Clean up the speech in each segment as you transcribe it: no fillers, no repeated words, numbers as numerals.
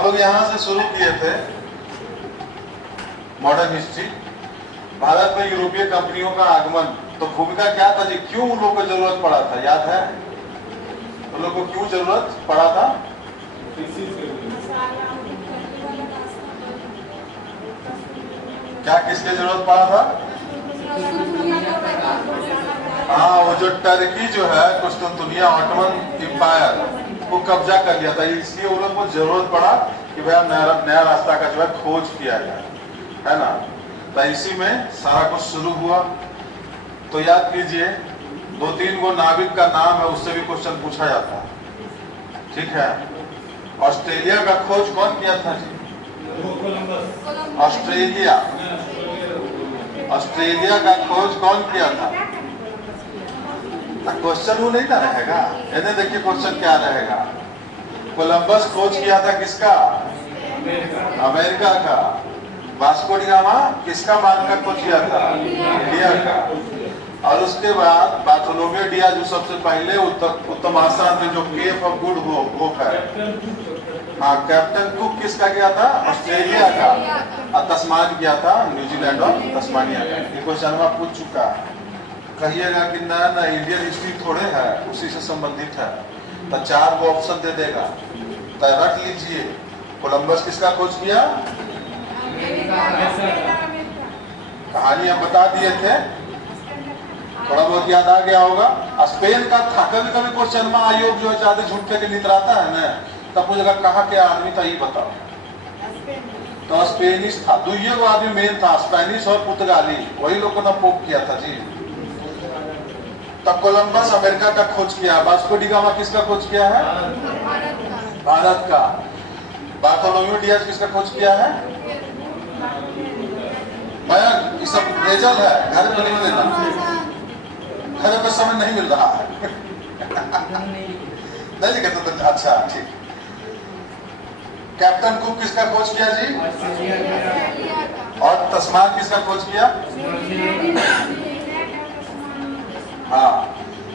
हम लोग यहाँ से शुरू किए थे मॉडर्न हिस्ट्री। भारत में यूरोपीय कंपनियों का आगमन, तो भूमिका क्या था जी, क्यों उन लोगों को जरूरत पड़ा था, याद है? उन लोगों को क्यों जरूरत पड़ा था? क्या, किसके जरूरत पड़ा था? हाँ, वो जो टर्की जो है, कुस्तुनतुनिया ऑटोमन एम्पायर को कब्जा कर लिया था, इसलिए उन लोगों को जरूरत पड़ा कि भाई नया रास्ता का जो है खोज किया जाए, है ना। तो इसी में सारा कुछ शुरू हुआ। तो याद कीजिए, 2-3 गो नाविक का नाम है, उससे भी क्वेश्चन पूछा जाता है, ठीक है। ऑस्ट्रेलिया का खोज कौन किया था जी? ऑस्ट्रेलिया का खोज कौन किया था? क्वेश्चन वो नहीं ना रहेगा, यानी देखिए क्वेश्चन क्या रहेगा। कोलंबस खोज किया था किसका? अमेरिका का। वास्को डी गामा किसका मार्ग का खोज किया था? इंडिया का। और उसके बाद बार्थोलोमेव डियाज जो सबसे पहले उत्तर महासागर में जो केप ऑफ गुड होप है, हाँ, कैप्टन कुक किसका किया था? ऑस्ट्रेलिया का। और तस्मान किया था न्यूजीलैंड और तस्मानिया का। ये क्वेश्चन आप पूछ चुका है। कहिएगा कि ना ना इंडियन हिस्ट्री थोड़े है, उसी से संबंधित है, तो 4 को ऑप्शन दे देगा। तो रख लीजिए, कोलंबस किसका खोज किया? कहानी हम बता दिए थे, थोड़ा बहुत याद आ गया होगा। स्पेन का था, कभी कभी क्वेश्चन में आयोग जो है ज्यादा झूठ के नितराता है ना, तब पूछेगा कहाँ के आदमी था, ये बताओ। तो स्पेनिश था, 2 गो आदमी मेन था, स्पेनिश और पुर्तगाली, वही लोग को ना पोक किया था जी। तब कोलंबस अमेरिका का खोज किया। वास्को डी गामा किसका खोज किया है? भारत का। बार्थोलोमेव डियाज किसका खोज किया है? ये सब भेजल है, घर में नहीं मिलेगा, घर में समय नहीं मिल रहा है। नहीं लिखा तो अच्छा, ठीक। कैप्टन कुक किसका खोज किया जी? और तस्मान किसका खोज किया? हाँ,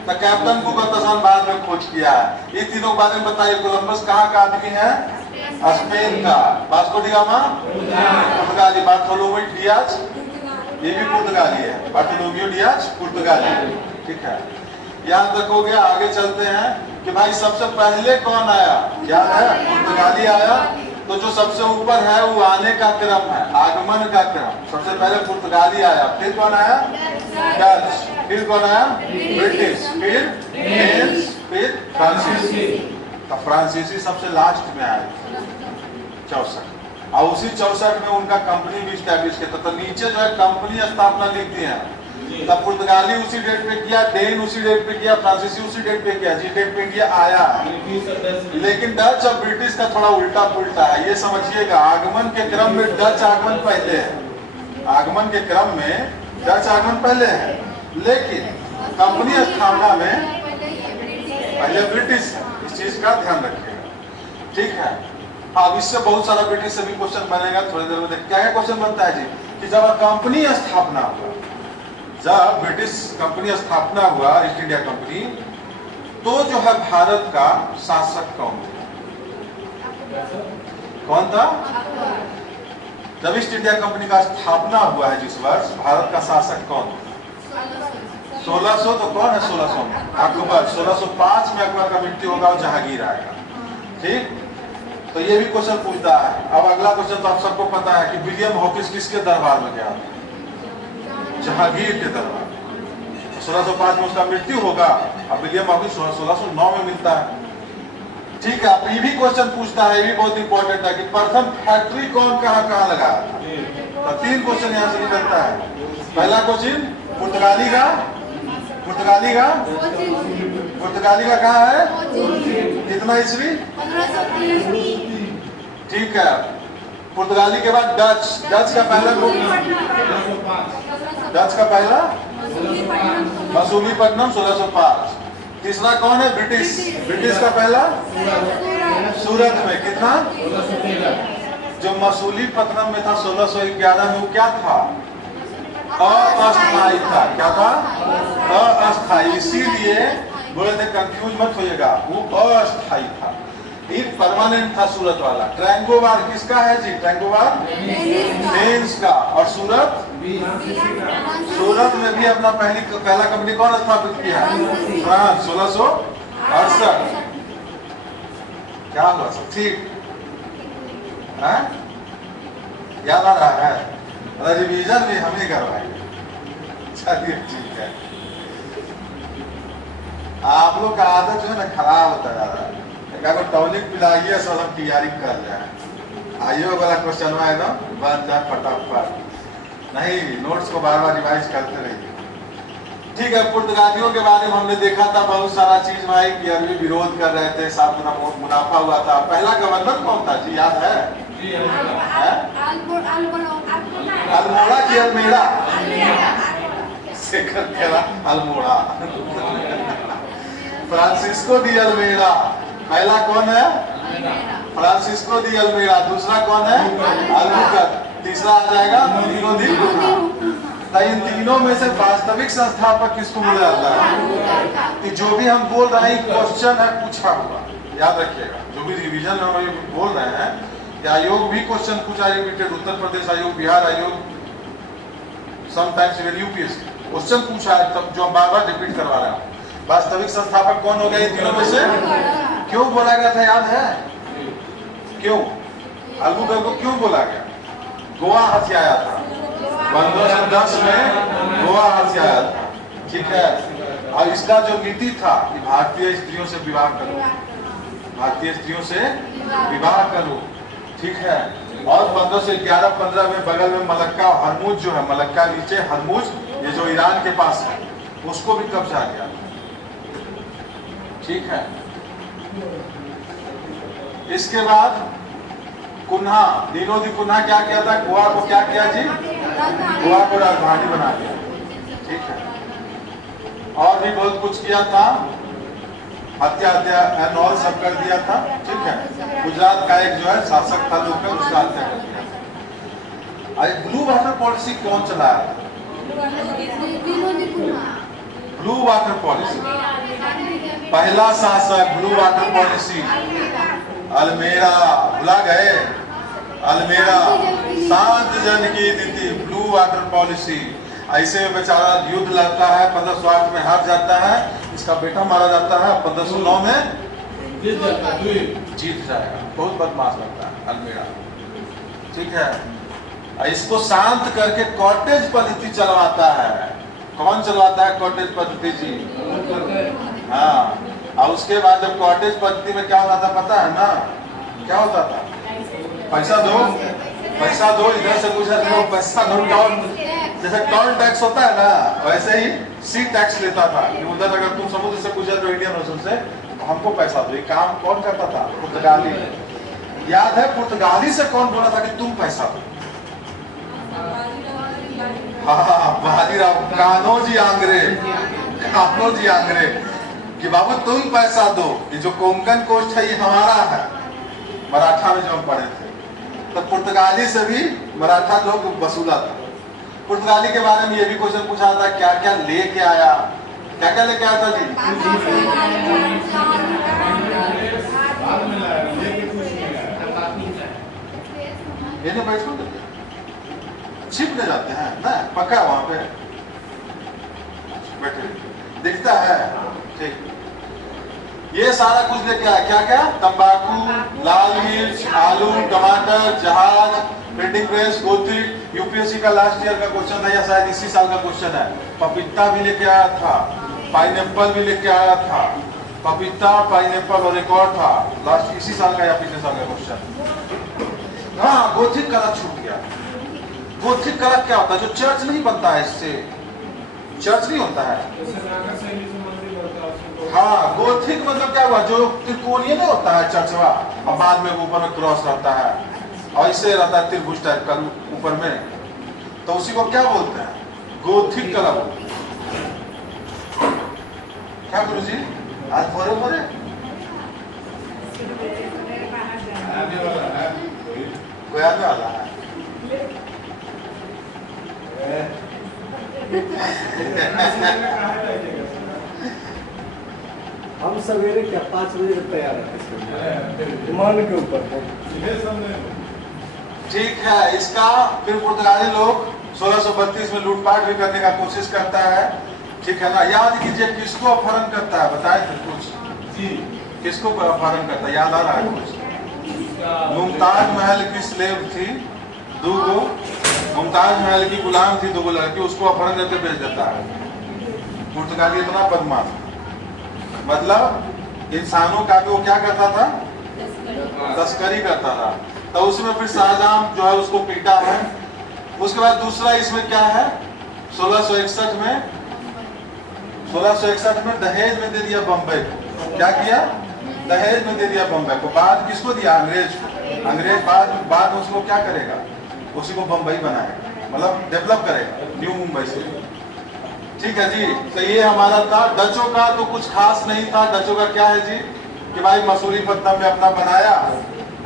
तो कैप्टन कुक और तस्मान बाद में खोज किया है। ये तीनों के बारे में बताइए। कोलंबस कहाँ का आदमी है? स्पेन का। वास्को डी गामा पुर्तगाली। बार्थोलोमेव डियाज ये भी पुर्तगाली है, बार्थोलोमेव डियाज पुर्तगाली, ठीक है। याद रखोगे। आगे चलते हैं कि भाई सबसे पहले कौन आया, याद है? पुर्तगाली आया। तो जो सबसे ऊपर है वो आने का क्रम है, आगमन का क्रम। सबसे पहले पुर्तगाली आया, फिर कौन आया? डच, फिर कौन आया? ब्रिटिश, फिर फ्रेंच, फिर फ्रांसीसी। तो फ्रांसीसी सबसे लास्ट में आया, 64। और उसी 64 में उनका कंपनी भी स्टैब्लिश किया। तो नीचे जो है कंपनी स्थापना लिख दिए हैं। तब पुर्तगाली उसी डेट पे किया, डेन उसी डेट पे किया, फ्रांसीसी उसी डेट पे किया, जिस डेट पे इंडिया आया। लेकिन डच और ब्रिटिश का थोड़ा उल्टा पुल्टा है, ये समझिएगा। आगमन के क्रम में डच आगमन पहले है, आगमन के क्रम में डच आगमन पहले है, लेकिन कंपनी स्थापना में पहले ब्रिटिश है। इस चीज का ध्यान रखिएगा, ठीक है। अब इससे बहुत सारा ब्रिटिश से भी क्वेश्चन बनेगा, थोड़ी देर में देखिए। क्या क्वेश्चन बनता है जी कि जब कंपनी स्थापना हुआ, जब ब्रिटिश कंपनी स्थापना हुआ, ईस्ट इंडिया कंपनी, तो जो है भारत का शासक कौन था? कौन था? जब ईस्ट इंडिया कंपनी का स्थापना हुआ है जिस वर्ष, भारत का शासक कौन था? 1600। तो कौन है 1600 में? अकबर। 1605 में अकबर का मृत्यु होगा और जहांगीर आएगा, ठीक। तो ये भी क्वेश्चन पूछता है। अब अगला क्वेश्चन तो आप सबको पता है कि विलियम हॉकिंस किसके दरबार में गया? जहांगीर के दरबार। 1605 में उसका मृत्यु होगा और विलियम हॉकिंस 1609 में मिलता है, ठीक है। अब ये भी क्वेश्चन पूछता है, ये भी बहुत इंपॉर्टेंट है कि प्रथम फैक्ट्री कौन कहाँ लगाया था? तो 3 क्वेश्चन यहाँ से निकलता है। पहला क्वेश्चन पुर्तगाली का, पुर्तगाली का, पुर्तगाली का कहाँ है? कितना ईस्वी? ठीक है। पुर्तगाली के बाद डच, डच का पहला, डच का पहला मसूलीपट्टनम 1605। तीसरा कौन है? ब्रिटिश, ब्रिटिश का पहला सूरत में, कितना? जो मसूलीपट्टनम में था 1611 में, वो क्या था? अस्थायी था। क्या था? अस्थायी। इसीलिए बोले थे, कंफ्यूज मत होइएगा, वो अस्थायी था। परमानेंट था सूरत वाला। ट्रैंगोवार किसका है जी? ट्रैंगोवार मेंस का। और सूरत सूरत में भी अपना पहला कंपनी कौन स्थापित किया? फ्रांस, 1668। क्या हुआ सब ठीक है? याद आ रहा है? रिवीजन भी हम ही करवाएंगे। चलिए ठीक है। आप लोग का आदत जो है ना खराब होता जा रहा है। टॉनिक पिलाइए, सब हम तैयारी कर जाए। आइए वाला क्वेश्चन है ना, बन जाए फटाफट। नहीं, नोट्स को बार बार रिवाइज करते रहिए। ठीक है। पुर्तगालियों के बारे में हमने देखा था बहुत सारा चीज भाई कि अरबी विरोध कर रहे थे, साथ में बहुत मुनाफा हुआ था। पहला गवर्नर कौन था जी, याद है? अल्मोड़ा की अल्मेड़ा शेखर खेला अल्मोड़ा। फ्रांसिस्को दी अल्मेड़ा पहला कौन है? Francisco de Almeida. दूसरा कौन है? अल्बुकर्क। तीसरा आ जाएगा नीनो दी कुन्हा। इन तीनों में से वास्तविक संस्थापक किसको बोला जाता है? कि जो भी हम बोल रहे हैं क्वेश्चन है पूछा हुआ, याद रखिएगा। जो भी रिवीजन हम बोल रहे हैं, आयोग भी क्वेश्चन पूछा, रिपीटेड। उत्तर प्रदेश आयोग, बिहार आयोग, समटाइम्स इवन यूपीएससी क्वेश्चन पूछा है, तब जो हम बार बार रिपीट करवा रहे हैं। वास्तविक संस्थापक कौन हो गए तीनों में से? क्यों बोला गया था, याद है? क्यों अल्बुकर्क को क्यों बोला गया? गोवा हथियाया था 1510 में, गोवा हथियाया था। ठीक है। और इसका जो नीति था कि भारतीय स्त्रियों से विवाह करो, भारतीय स्त्रियों से विवाह करो। ठीक है। और 1511-15 में बगल में मलक्का हरमुज जो है, मलक्का नीचे हरमुज, ये जो ईरान के पास है, उसको भी कब्जा किया। ठीक है। इसके बाद कुन्हा, नीनो दी कुन्हा क्या किया था? गोवा को क्या किया जी? गोवा को राजधानी बना दिया। ठीक है। और भी बहुत कुछ किया था, हत्या एनऑल सब कर दिया था। ठीक है। गुजरात का एक जो है शासक था लोकल, उसका हत्या कर दिया। अरे ब्लू वाटर पॉलिसी कौन चलाया था? ब्लू वाटर पॉलिसी पहला शासक, ब्लू वाटर पॉलिसी अल्मेड़ा। भुला गए? अल्मेड़ा शांत जन की नीति, ब्लू वाटर पॉलिसी। ऐसे में बेचारा युद्ध लड़ता है, 1508 में हार जाता है, इसका बेटा मारा जाता है, 1509 में जीत जाएगा। बहुत बदमाश लगता है अल्मेड़ा। ठीक है। इसको शांत करके कॉटेज पद्धति चलवाता है। कौन चलवाता है कॉटेज पद्धति जी? हाँ। और उसके बाद जब कॉटेज पद्धति में क्या होता था पता है ना? क्या होता था? पैसा दो, पैसा दो, इधर से पूछा दो, पैसा दो। जैसे टोल टैक्स होता है ना, वैसे ही सी टैक्स लेता था कि उधर अगर तुम समुद्र से पूछा तो इंडियन ओशन से, तो हमको पैसा दो। ये काम कौन करता था? पुर्तगाली। याद है पुर्तगाली से कौन बोला था कि तुम पैसा दो? हाँ, बहादुर कान्होजी आंग्रे, कान्होजी आंग्रे कि बाबू तुम पैसा दो, कि जो कोंकण कोस्ट है ये हमारा है। मराठा में जो हम पढ़े थे, तो पुर्तगाली से भी मराठा लोग वसूला था। पुर्तगाली के बारे में ये भी क्वेश्चन पूछा था, क्या क्या लेके आया? क्या क्या लेके आया था जी? ये बैठो छिप ले जाते हैं ना, पक्का वहां पे बैठे दिखता है। ठीक। ये सारा कुछ लेके आया। क्या क्या? तंबाकू, लाल मिर्च, आलू, टमाटर, जहाज, प्रिंटिंग प्रेस, गोथिक। यूपीएससी का लास्ट ईयर का क्वेश्चन था, या शायद इसी साल का क्वेश्चन है। पपीता भी लेके आया था, पाइनएप्पल भी लेके आया था। पपीता, पाइनएप्पल और एक और था लास्ट इसी साल का या पिछले साल का क्वेश्चन। हाँ, गोथिक कला छूट गया। गोथिक कला क्या होता है? जो चर्च नहीं बनता है, इससे चर्च नहीं होता है। हाँ, गोथिक मतलब क्या हुआ? जो त्रिकोणीय में होता है चर्चवा, और बाद में ऊपर में क्रॉस रहता है, और इससे रहता है त्रिभुज टाइप का ऊपर में, तो उसी को क्या बोलते हैं? गोथिक कला बोलते हैं। क्या गुरु जी आज बोरे बोरे कोई आने वाला है? हम सवेरे क्या 5 बजे तक तैयार है मान के ऊपर। ठीक है, इसका फिर पुर्तगाली लोग 1632 में लूटपाट भी करने का कोशिश करता है। ठीक है ना, याद कीजिए किसको अपहरण करता है, बताए थे कुछ जी, किसको अपहरण करता है, याद आ रहा है कुछ? मुमताज महल की स्लेव थी दूगो, मुमताज महल की गुलाम थी दूगो लड़की, उसको अपहरण करके भेज देता है। पुर्तगाली इतना बदमाश, मतलब इंसानों का भी वो क्या करता था, तस्करी करता था। तो उसमें फिर शाहजहां जो है उसको पीटा है। उसके बाद दूसरा इसमें क्या है, 1661 में दहेज में दे दिया बम्बई को। क्या किया, दहेज में दे दिया बम्बई को। बाद किसको दिया, अंग्रेज को। अंग्रेज बाद उसको क्या करेगा, उसी को बम्बई बनाएगा, मतलब डेवलप करेगा न्यू मुंबई से। ठीक है जी, तो ये हमारा था। डचों का तो कुछ खास नहीं था। डचों का क्या है जी कि भाई मसूलीपट्टनम में अपना बनाया,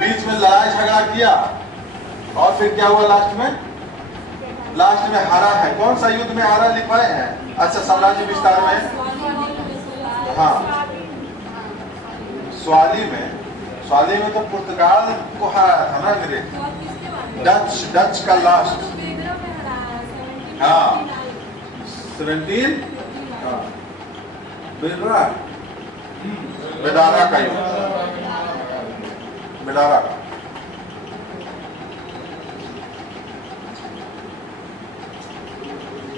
बीच में लड़ाई झगड़ा किया और फिर क्या हुआ, लास्ट में हारा है। कौन सा युद्ध में हारा लिखवाए हैं? अच्छा, साम्राज्य विस्तार में, हाँ स्वाली में तो पुर्तगाल को हारा था ना अंग्रेज। डच का लास्ट, हाँ 17, हाँ बेदारा का युद्ध, बेदारा का।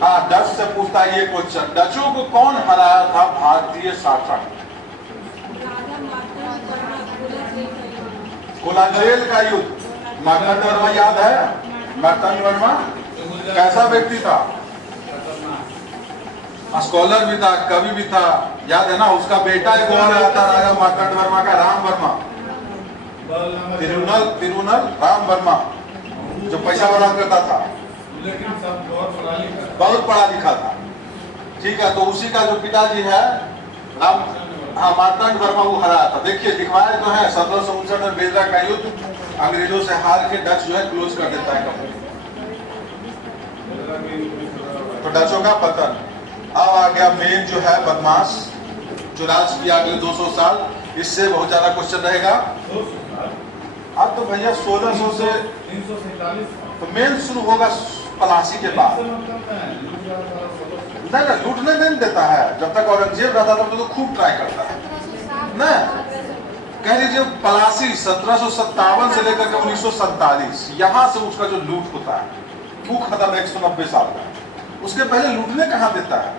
हाँ, डच से पूछता है ये क्वेश्चन, डचों को कौन हराया था भारतीय शासन? कोलाजेल का युद्ध। मार्तंड वर्मा याद है? मार्तंड वर्मा कैसा व्यक्ति था? स्कॉलर भी था, कवि भी था, याद है ना? उसका बेटा एक और आता राजा मार्तंड वर्मा का, राम वर्मा, तिरुनल राम वर्मा, जो पैसा बना करता था, लेकिन सब बहुत पढ़ा लिखा था। ठीक है, तो उसी का जो पिताजी है राम, हाँ मार्तंड वर्मा, वो हराया था। देखिए दिखवाए तो है 1759 में बेदरा का युद्ध, अंग्रेजों से हार के डच जो है क्लोज कर देता है कंपनी। तो डचों का पतन। अब आ गया मेन जो है बदमाश, जो राज किया अगले 200 साल, इससे बहुत ज्यादा क्वेश्चन रहेगा। अब तो भैया 1600 से 347 तो मेन शुरू होगा पलासी के बाद। नहीं, लूटने नहीं देता है। जब तक औरंगजेब रहता था तो खूब ट्राई करता है ना। कह लीजिए पलासी 1757 से लेकर के 1947, यहाँ से उसका जो लूट होता है वो खत्म 190 साल का। उसके पहले लूटने कहाँ देता है?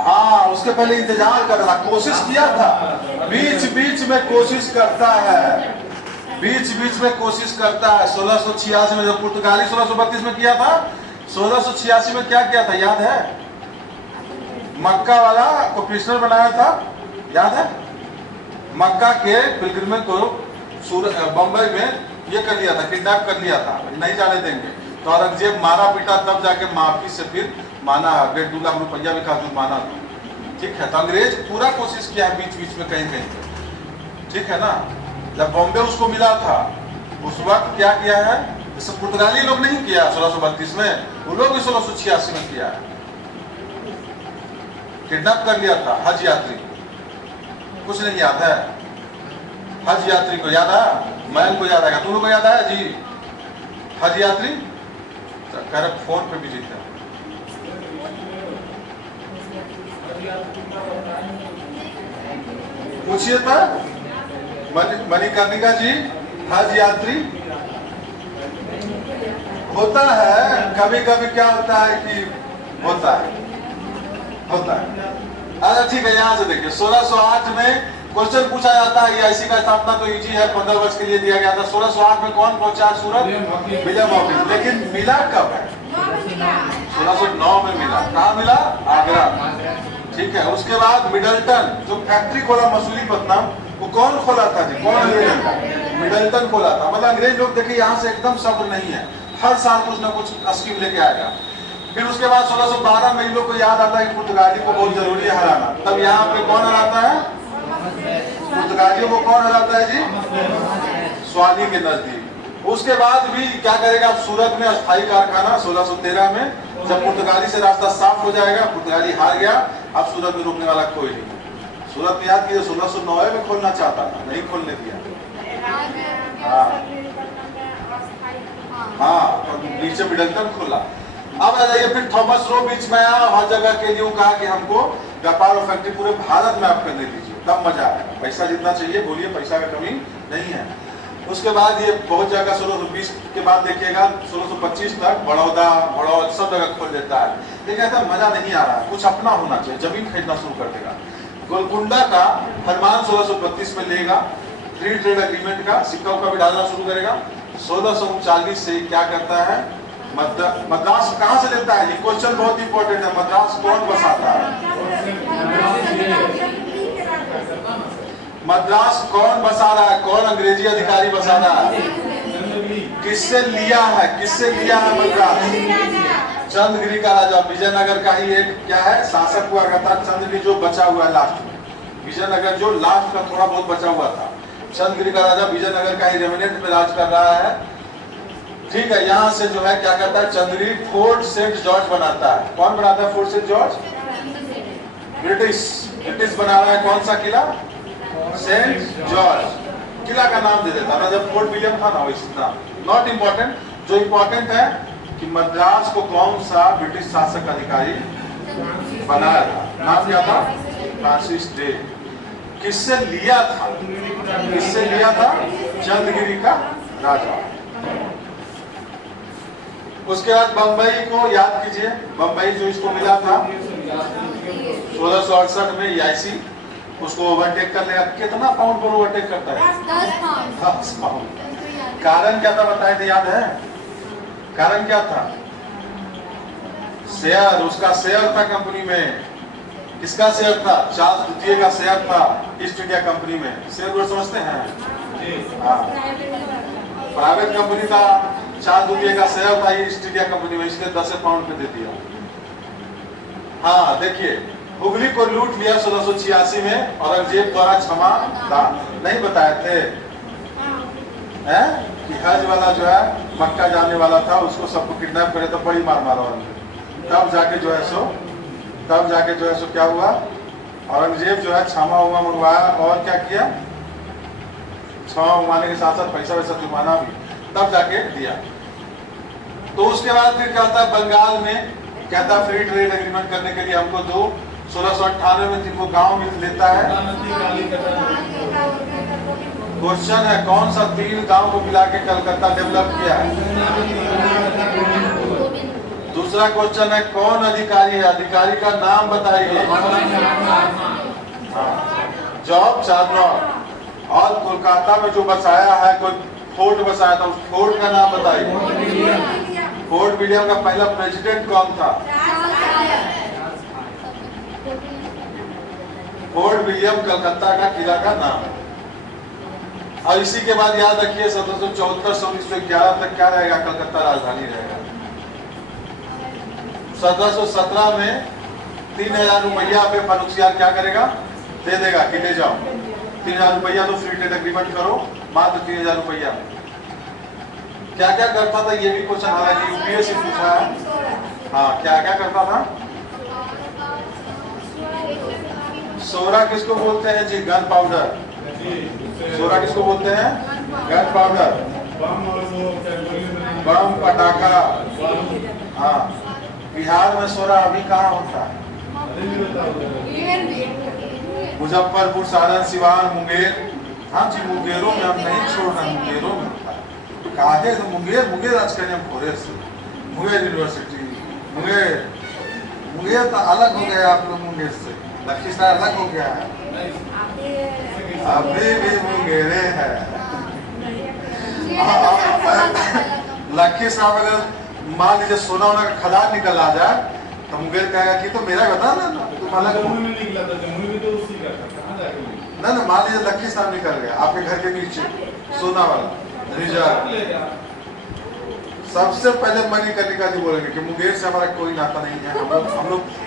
हाँ, उसके पहले इंतजार कर रहा, कोशिश किया था, बीच में कोशिश करता है, बीच में कोशिश करता है। 1686 में जब पुर्तगाली 1632 में किया था, 1686 में क्या किया था याद है? मक्का वाला को प्रिजनर बनाया था, याद है? मक्का के पिलग्रिमेज को बंबई में ये कर लिया था, किडनैप कर लिया था, नहीं जाने देंगे। तो औरंगजेब मारा पीटा, तब जाके माफी से फिर माना, 1.5 लाख रुपया भी का जुर्माना था। ठीक है, तो अंग्रेज पूरा कोशिश किया बीच में कहीं पे। ठीक है ना, जब बॉम्बे उसको मिला था उस वक्त क्या किया है, जैसे पुर्तगाली लोग नहीं किया 1632 में, वो लोग भी 1686 में किया है। किडनैप कर लिया था हज यात्री, कुछ नहीं याद है? हज यात्री को याद है? मैन को याद आएगा, तुम लोग को याद है जी? हज यात्री कह रहे फोन पे बिजी था। पूछिए था मणिकर्णिका जी, हज यात्री होता है कभी कभी। क्या होता है कि होता है। अच्छा ठीक है, यहाँ से देखिए 1608 में क्वेश्चन पूछा जाता है, IIC का स्थापना तो इजी है, 15 वर्ष के लिए दिया गया था। 1608 में कौन पहुंचा सूरत? William Hawkins. लेकिन मिला कब है? 1609 में मिला। कहाँ मिला? आगरा। ठीक है, उसके बाद मिडल्टन जो फैक्ट्री खोला मसूलीपट्टनम, वो कौन खोला था जी? कौन अंग्रेज? मिडल्टन खोला था। मतलब अंग्रेज लोग देखिए यहाँ से एकदम सब्र नहीं है, हर साल कुछ ना कुछ स्कीम लेके आएगा। फिर उसके बाद 1612 में इन लोग को याद आता है कि पुर्तगाली को बहुत जरूरी है हराना। तब यहाँ पे कौन हराता है? पुर्तगालियों को कौन हराता है जी? स्वाली के नजदीक। उसके बाद भी क्या करेगा? सूरत में अस्थायी कारखाना 1613 में, जब पुर्तगाली से रास्ता साफ हो जाएगा, पुर्तगाली हार गया, अब सूरत में रुकने वाला कोई नहीं है। सूरत में याद कीजिए 1609 में खोलना चाहता था, नहीं खोलने दिया। हाँ, तो नीचे मिडलटन खोला। अब आ जाइए फिर थॉमस रो बीच में आया, हर जगह के लिए कहा कि हमको व्यापार और फैक्ट्री पूरे भारत में आप करने दीजिए, तब मजा आएगा। पैसा जितना चाहिए बोलिए, पैसा का कमी नहीं है। उसके बाद ये बहुत जगह 1620 के बाद देखिएगा 1625 तक बड़ौदा सब जगह खोल देता है। लेकिन ऐसा मजा नहीं आ रहा, कुछ अपना होना चाहिए, जमीन खरीदना शुरू कर देगा। गोलकुंडा का फरमान 1632 में लेगा, फ्री ट्रेड एग्रीमेंट का सिक्का भी डालना शुरू करेगा। 1639 से क्या करता है, मद्रास कहां से लेता है, ये क्वेश्चन बहुत इंपॉर्टेंट है। मद्रास कौन बसाता है, मद्रास कौन बसा रहा है, कौन अंग्रेजी अधिकारी बसा रहा है, किससे लिया है, किससे लिया है मद्रास? चंद्रगिरी का राजा, विजयनगर का ही एक क्या है शासक हुआ करता, चंद्रगिरी जो बचा हुआ है लास्ट में, विजयनगर जो लास्ट का थोड़ा बहुत बचा हुआ था, चंद्रगिरी का राजा विजयनगर का ही रेमिनेंट में राज कर रहा है। ठीक है, यहाँ से जो है क्या करता है, चंद्रगिरी फोर्ट सेंट जॉर्ज बनाता है। कौन बनाता है फोर्ट सेंट जॉर्ज? ब्रिटिश बना रहा है। कौन सा किला? Saint George. किला का नाम दे देता ना, जब फोर्ट विलियम था ना वैसे नाम, नॉट इम्पोर्टेंट। जो इम्पोर्टेंट है कि मद्रास को कौन सा ब्रिटिश शासक अधिकारी बनाया था, नाम क्या था? Francis Drake. किससे लिया था, किससे लिया था? चंद्रगिरी का राजा। उसके बाद बंबई को याद कीजिए, बंबई जो इसको मिला था 1668 में ईआईसी उसको ओवरटेक कर लेगा। कितना पाउंड पर ओवरटेक करता है? 10 पाउंड। कारण क्या था बताए थे, याद है? कारण क्या था? शेयर, उसका शेयर था कंपनी में। किसका शेयर था? चार्ल्स द्वितीय का शेयर था ईस्ट इंडिया कंपनी में। शेयर वो समझते हैं? हाँ, प्राइवेट कंपनी था, चार्ल्स द्वितीय का शेयर था ईस्ट इंडिया कंपनी में, इसलिए 10 पाउंड पे दे दिया। हाँ देखिए, हुगली को लूट लिया 1686 में, औरंगजेब द्वारा क्षमा दान। नहीं बताए थे कि हज वाला जो है मक्का जाने वाला था, उसको सबको किडनैप करे तो बड़ी मार मारा औरंगजेब। तब जाके जो है सो क्या हुआ, औरंगजेब जो है क्षमा उमा मंगवाया और क्या किया, क्षमा मंगवाने के साथ साथ पैसा वैसा जुर्माना भी तब जाके दिया। तो उसके बाद फिर क्या होता है, बंगाल में कहता फ्री ट्रेड एग्रीमेंट करने के लिए हमको दो। 1698 में जिनको गांव में लेता है। क्वेश्चन है कौन सा 3 गांव को मिला के कलकत्ता डेवलप किया है? दूसरा क्वेश्चन है कौन अधिकारी है, अधिकारी का नाम बताइए। जॉब चार्नर। और कोलकाता में जो बसाया है, कोई फोर्ट बसाया था, उस फोर्ट का नाम बताइए। फोर्ट विलियम का पहला प्रेसिडेंट कौन था? फोर्ट विलियम कलकत्ता का किला का नाम। और इसी के बाद याद रखिए 1774 से 1911 तक क्या रहेगा, कलकत्ता राजधानी रहेगा। 1717 में 3000 रुपया पे फनुक्सियार क्या करेगा, दे देगा कि ले जाओ 3000 रुपया, तो फ्री ट्रेड एग्रीमेंट करो मात्र 3000 रुपया। क्या क्या करता था ये भी क्वेश्चन हालांकि यूपीएससी पूछा है। हाँ, क्या क्या करता था? सोरा किसको बोलते हैं जी? Gun powder. सोरा किसको बोलते हैं? गन पाउडर, बम पटाखा। हाँ, बिहार में सोरा अभी कहाँ होता है? मुजफ्फरपुर, सारण, सिवान, मुंगेर। हाँ जी, मुंगेरों में हम नहीं छोड़ रहे, मुंगेरों में होता है। कहा तो मुंगेर आज करें हम भोरे से, मुंगेर यूनिवर्सिटी, मुंगेर तो अलग हो गया आप लोग, मुंगेर से लखीसराय अलग हो गया है, अभी भी मुंगेरे है। लखीसराय अगर मान लीजिए सोना वोना का खदान निकल आ जाए तो मुंगेर कहेगा कि तो मेरा बता ना, तुम अलग निकला था, ना मान लीजिए लखीसराय निकल गया आपके घर के नीचे सोना वाला रिजर्व, सबसे पहले मणिकर्णिका जी बोलेंगे कि मुंगेर से हमारा कोई नाता नहीं है,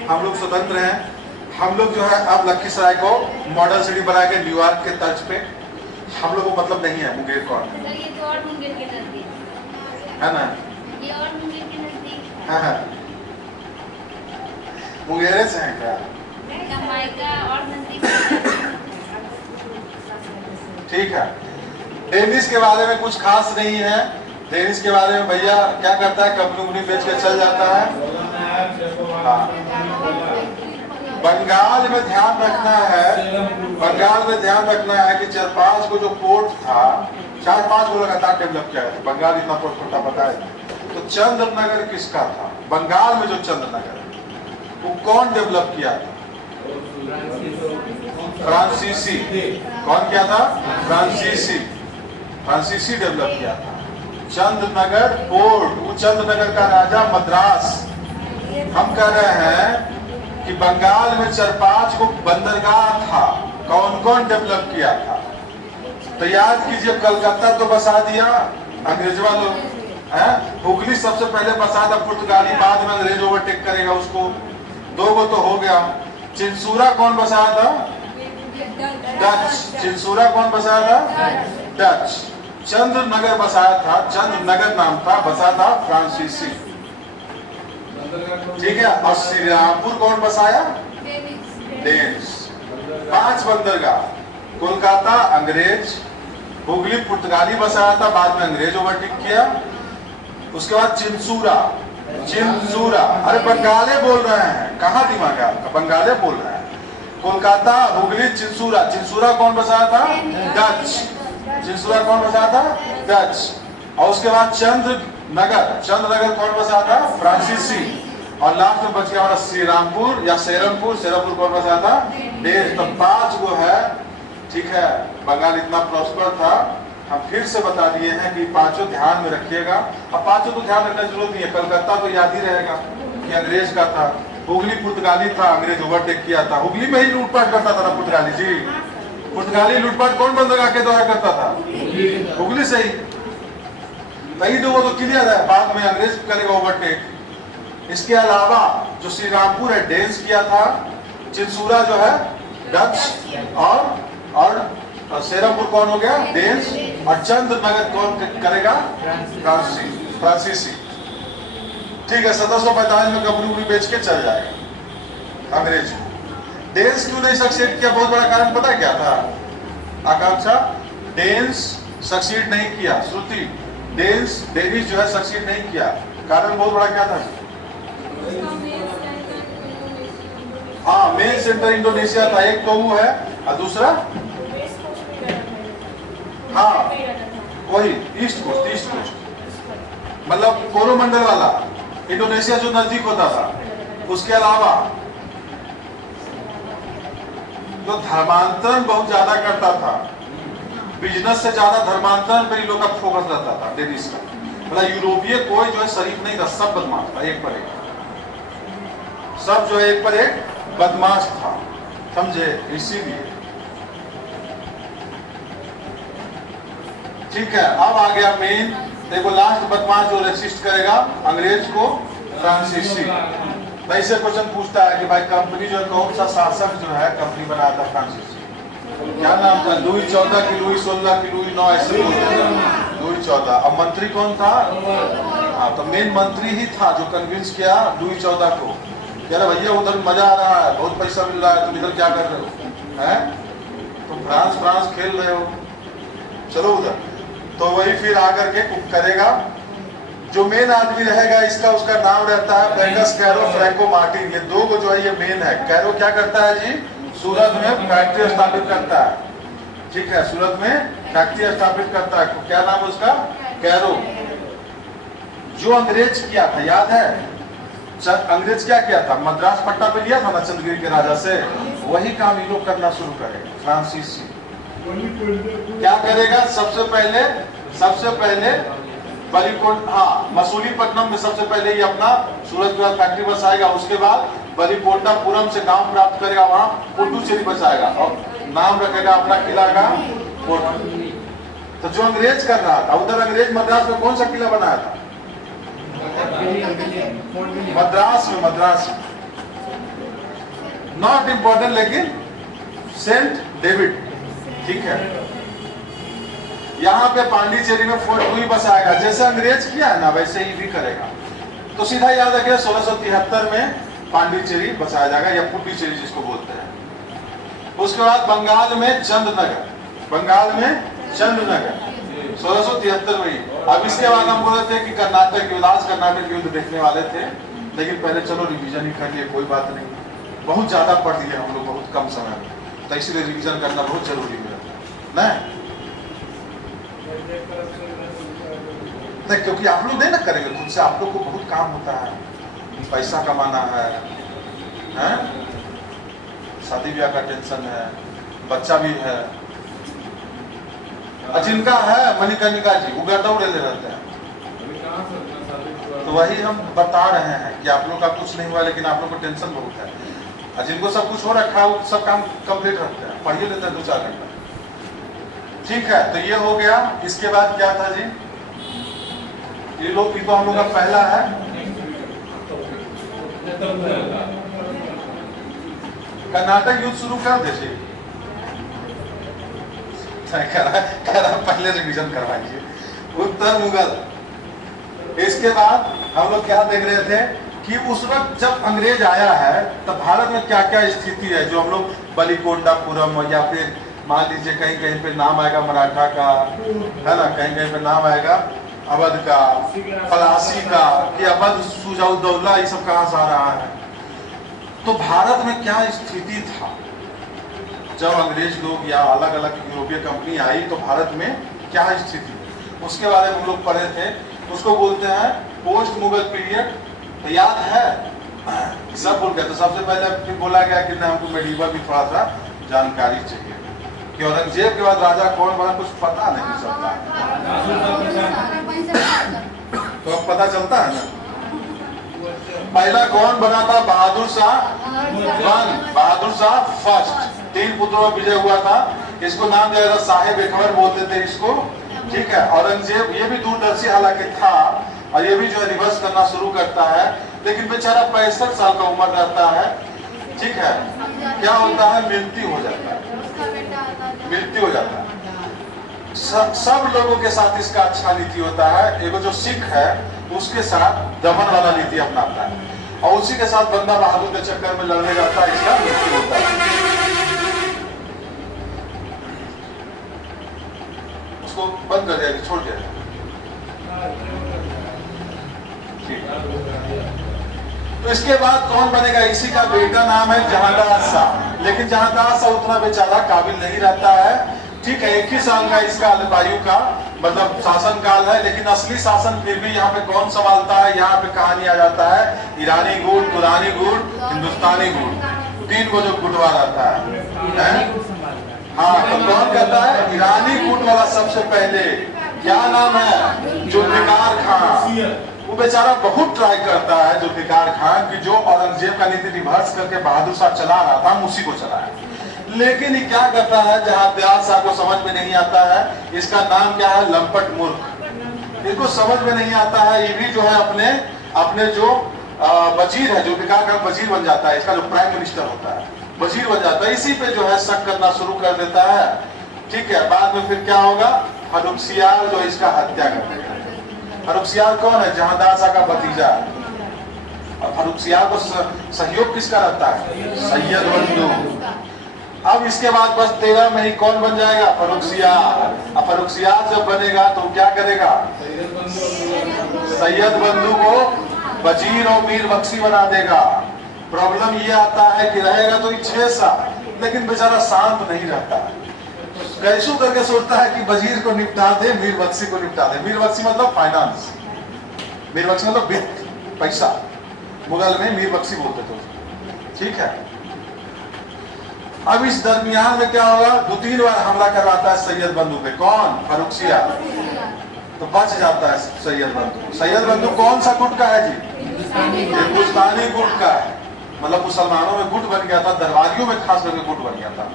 हम लोग स्वतंत्र हैं। हम लोग जो है अब लखीसराय को मॉडल सिटी बना के न्यूयॉर्क के तर्ज पे, हम लोग को मतलब नहीं है मुंगेर को, है ना? मुंगेरे से है क्या? ठीक है। डेनिस के बारे में कुछ खास नहीं है। डेनिस के बारे में भैया क्या करता है, कंपनी बेच के चल जाता है। हाँ। बंगाल में ध्यान रखना है, बंगाल में ध्यान रखना है कि 4-5 को जो पोर्ट था, 4-5 को लगातार डेवलप किया गया। बंगाल इतना पोर्ट छोटा पता है। तो चंद्रनगर किसका था? बंगाल में जो चंद्रनगर है वो कौन डेवलप किया था? फ्रांसीसी। कौन किया था? फ्रांसीसी। फ्रांसीसी डेवलप किया था। चंद्रनगर पोर्ट, वो चंद्रनगर का राजा मद्रास। हम कह रहे हैं कि बंगाल में 4-5 को बंदरगाह था, कौन कौन डेवलप किया था? तो याद कीजिए, कलकत्ता तो बसा दिया अंग्रेजवा लोग, हुगली सबसे पहले बसा था पुर्तगाली, बाद में अंग्रेज ओवरटेक करेगा उसको। 2 को तो हो गया। चिंसूरा कौन बसाया था? डच। चिंसूरा कौन बसाया था? डच। चंद्रनगर बसाया था, चंद्रनगर नाम था, बसा था फ्रांसीसी। ठीक है। और श्रीरामपुर कौन बसाया? डेन्स। 5 बंदरगाह। कोलकाता अंग्रेज, हुगली पुर्तगाली बसाया था, बाद में अंग्रेज ओवरटेक किया। उसके बाद चिंसूरा। चिंसूरा, अरे बंगाले बोल रहे हैं, कहाँ दिमाग है आपका? बंगाले बोल रहे हैं। कोलकाता, हुगली, चिंसूरा। चिंसूरा कौन बसाया था? डच। चिंसूरा कौन बसाया था? डच। और उसके बाद चंद्रनगर। चंद्रनगर कौन बसाया था? फ्रांसीसी। और लास्ट में बच गया हमारा श्रीरामपुर या सेरमपुर। सेरमपुर कौन बसाया था? डेन्स। तो 5 को है। ठीक है। बंगाल इतना प्रॉस्पर था। हम फिर से बता दिए हैं कि 5 ध्यान में रखिएगा। अब 5 तो ध्यान रखने की जरूरत नहीं है, कलकत्ता तो याद ही रहेगा कि अंग्रेज का था। हुगली पुर्तगाली था, अंग्रेज ओवरटेक किया था। हुगली में ही लूटपाट करता था ना पुर्तगाली जी। पुर्तगाली लूटपाट कौन बंदरगाह के द्वारा करता था? हुगली से ही। कई 2 तो क्लियर है, बाद में अंग्रेज करेगा ओवरटेक। इसके अलावा जो श्रीरामपुर है डेन्स किया था, चिंसूरा जो है डच, और सेरमपुर कौन हो गया? डेन्स। और चंद्रनगर कौन करेगा? फ्रांसीसी। ठीक है। 1745 में कंपनी बेच के चल जाएगा अंग्रेज को। डेन्स क्यों नहीं सक्सीड किया? बहुत बड़ा कारण पता क्या था आकांक्षा? डेन्स सक्सीड नहीं किया। श्रुति, डेनिस जो है सक्सीड नहीं किया, कारण बहुत बड़ा क्या था? हाँ, मेन सेंटर इंडोनेशिया था। एक तो वो है और दूसरा हाँ वही ईस्ट कोस्ट, मतलब कोरोमंडल वाला इंडोनेशिया जो नजदीक होता था। उसके अलावा जो धर्मांतरण बहुत ज्यादा करता था, बिजनेस से ज्यादा धर्मांतरण पर लोग का फोकस रहता था डेनिस का। मतलब यूरोपीय कोई जो है शरीफ नहीं था, सब बदमाश था, एक पर एक। सब जो है एक पर एक बदमाश था, समझे? इसीलिए ठीक है। अब आ गया मेन, देखो लास्ट बदमाश जो रेसिस्ट करेगा अंग्रेज को, फ्रांसीसी। वैसे क्वेश्चन पूछता है कि भाई कंपनी जो है कौन सा शासक जो है कंपनी बनाया था? फ्रांसीसी। क्या नाम था? लुई 14 की, लुई 16 की, लुई 9, ऐसे लुई 14। अब मंत्री कौन था? हाँ, तो मेन मंत्री ही था जो कन्विंस किया लुई 14 को। कह रहे भैया उधर मजा आ रहा है, बहुत पैसा मिल रहा है, तुम इधर क्या कर रहे हो? हैं? तुम फ्रांस खेल रहे हो, चलो उधर। तो वही फिर आकर के करेगा। जो मेन आदमी रहेगा इसका, उसका नाम रहता है फ्रैंकस कैरो, फ्रैंको मार्टिन। ये 2 को जो है ये मेन है। कैरो क्या करता है जी? सूरत में फैक्ट्री स्थापित करता है। ठीक है, सूरत में फैक्ट्री स्थापित करता है। क्या नाम है उसका? कैरो। जो अंग्रेज किया था याद है? अंग्रेज क्या किया था? मद्रास पट्टा पे लिया था ना चंद्रगिरी के राजा से, वही काम ये लोग करना शुरू करेगा फ्रांसीसी। क्या करेगा? सबसे पहले मसूलीपट्टनम में सबसे पहले ये अपना सूरत के बाद फैक्ट्री बसाएगा। उसके बाद बलिपोर्टापुरम से गांव प्राप्त करेगा, वहां पुडुचेरी बसाएगा और नाम रखेगा अपना किला का पोर्ट। तो जो अंग्रेज कर रहा था उधर, अंग्रेज मद्रास में कौन सा किला बनाया था? मद्रास में नॉट इंपॉर्टेंट, लेकिन सेंट डेविड। ठीक है। यहाँ पे पांडिचेरी में फोर्ट लुई बसाएगा। जैसे अंग्रेज किया है ना वैसे ही भी करेगा। तो सीधा याद रखिए 1673 में पांडिचेरी बसाया जाएगा, या पुडुचेरी जिसको बोलते हैं। उसके बाद बंगाल में चंदनगर, बंगाल में चंदनगर 1673 में। अब इसके बाद हम बोले थे कि कर्नाटक युद्ध, आज कर्नाटक युद्ध देखने वाले थे, लेकिन पहले चलो रिवीजन ही कर लिए, कोई बात नहीं, बहुत ज्यादा पढ़ लिए हम लोग बहुत कम समय में, तो इसलिए रिवीजन करना बहुत जरूरी है ना, क्योंकि आप लोग नहीं ना करेंगे खुद से, आप लोग को बहुत काम होता है, पैसा कमाना है, शादी ब्याह का टेंशन है, बच्चा भी है। जिनका है मणिकर्णिका जी वो गर्दा उड़े रहते हैं, तो वही हम बता रहे हैं कि आप लोग का कुछ नहीं हुआ, लेकिन आप लोग को टेंशन बहुत है। और जिनको सब कुछ हो रखा है वो सब काम कंप्लीट रखते हैं, पढ़िए लेते हैं 2-4 घंटा। ठीक है, तो ये हो गया। इसके बाद क्या था जी, ये लोग भी तो हम लोग का पहला है, कर्नाटक युद्ध शुरू कर दे, कह रहा पहले रिवीजन करवाइए। उत्तर मुगल। इसके बाद हम लोग क्या देख रहे थे कि उस वक्त जब अंग्रेज आया है तब भारत में क्या क्या स्थिति है, जो हम लोग बलिकोंडापुरम, या फिर मान लीजिए कहीं कहीं पे नाम आएगा मराठा का, है ना, कहीं कहीं पे नाम आएगा अवध का, फलासी का, कि अवध सुजाउद्दौला, ये सब कहाँ से आ रहा है। तो भारत में क्या स्थिति था जब अंग्रेज लोग या अलग अलग यूरोपीय कंपनी आई, तो भारत में क्या स्थिति, उसके बारे में हम लोग पढ़े थे। उसको बोलते हैं पोस्ट मुगल पीरियड। तो याद है, सब बोल गए। तो सबसे पहले फिर बोला गया कि हमको मेडिवल की थोड़ा सा जानकारी चाहिए कि औरंगजेब के बाद राजा कौन बना, कुछ पता नहीं चलता, तो अब पता चलता है ना। पहला कौन बना था? बहादुर शाह, बहादुर शाह फर्स्ट। 3 पुत्रों में विजय हुआ था। इसको नाम दिया था साहेब अकबर बोलते थे इसको। ठीक है, औरंगजेब ये भी दूरदर्शी हालांकि था, और ये भी जो है रिवर्स करना शुरू करता है, लेकिन बेचारा 65 साल का उम्र रहता है। ठीक है, क्या होता है, मृत्यु हो जाता है, मृत्यु हो जाता है। सब लोगों के साथ इसका अच्छा नीति होता है। एगो जो सिख है उसके साथ दमन वाला नीति अपनाता है, और उसी के साथ बंदा बहादुर के चक्कर में लड़ने जाता है, इसका मृत्यु होता है। उसको बंद कर दिया, छोड़ दिया। तो इसके बाद कौन बनेगा? इसी का बेटा नाम है जहांदार शाह, लेकिन जहांदार शाह उतना बेचारा काबिल नहीं रहता है। ठीक है, 21 साल का इसका आयु का मतलब शासन काल है, लेकिन असली शासन फिर भी यहाँ पे कौन संभालता है? यहाँ पे कहानी आ जाता है ईरानी गुट, तुरानी गुट, हिंदुस्तानी गुट, 3 को जो गुटवा रहता है। हाँ, तो कौन कहता है? ईरानी गुट वाला सबसे पहले क्या नाम है? जुल्फिकार खान। वो बेचारा बहुत ट्राई करता है जुल्फिकार खान कि जो औरंगजेब का नीति रिवर्स करके बहादुर शाह चला रहा था, उसी को चलाया। लेकिन ये क्या करता है, जहां दयाल शाह को समझ में नहीं आता है, इसका नाम क्या है? लंपट मूर्ख। इसको समझ में नहीं आता है। ये भी जो है अपने जो वजीर है, जुल्फिकार खान वजीर बन जाता है, इसका जो प्राइम मिनिस्टर होता है वजीर बन जाता है, इसी पे जो है शक करना शुरू कर देता है। ठीक है, बाद में फिर क्या होगा? फर्रुखसियार जो इसका हत्या कर देगा। फर्रुखसियार कौन है? जहांदार शाह का भतीजा। और फर्रुखसियार को सहयोग किसका रहता है? सैयद बंधु। अब इसके बाद बस 13 में ही कौन बन जाएगा? फर्रुखसियार। अब फर्रुखसियार जब बनेगा तो क्या करेगा? सैयद बंधु को वजीर और मीर बख्शी बना देगा। प्रॉब्लम ये आता है कि रहेगा तो 6 साल, लेकिन बेचारा शांत नहीं रहता। कैसू करके सोचता है कि वजीर को निपटा दे, मीर बख्शी को निपटा दे। मीर बख्शी मतलब फाइनेंस, मीर बख्शी मतलब वित्त, पैसा। मुगल में मीर बख्शी बोलते थे। ठीक है, अब इस दरमियान में क्या होगा? 2-3 बार हमला करवाता है सैयद बंधु पे। कौन? फर्रुखसियार। तो बच जाता है सैयद बंधु। सैयद बंधु कौन सा गुट का है जी? हिंदुस्तानी गुट का है। मतलब मुसलमानों में गुट बन गया था, दरबारियों में खास करके गुट बन गया था।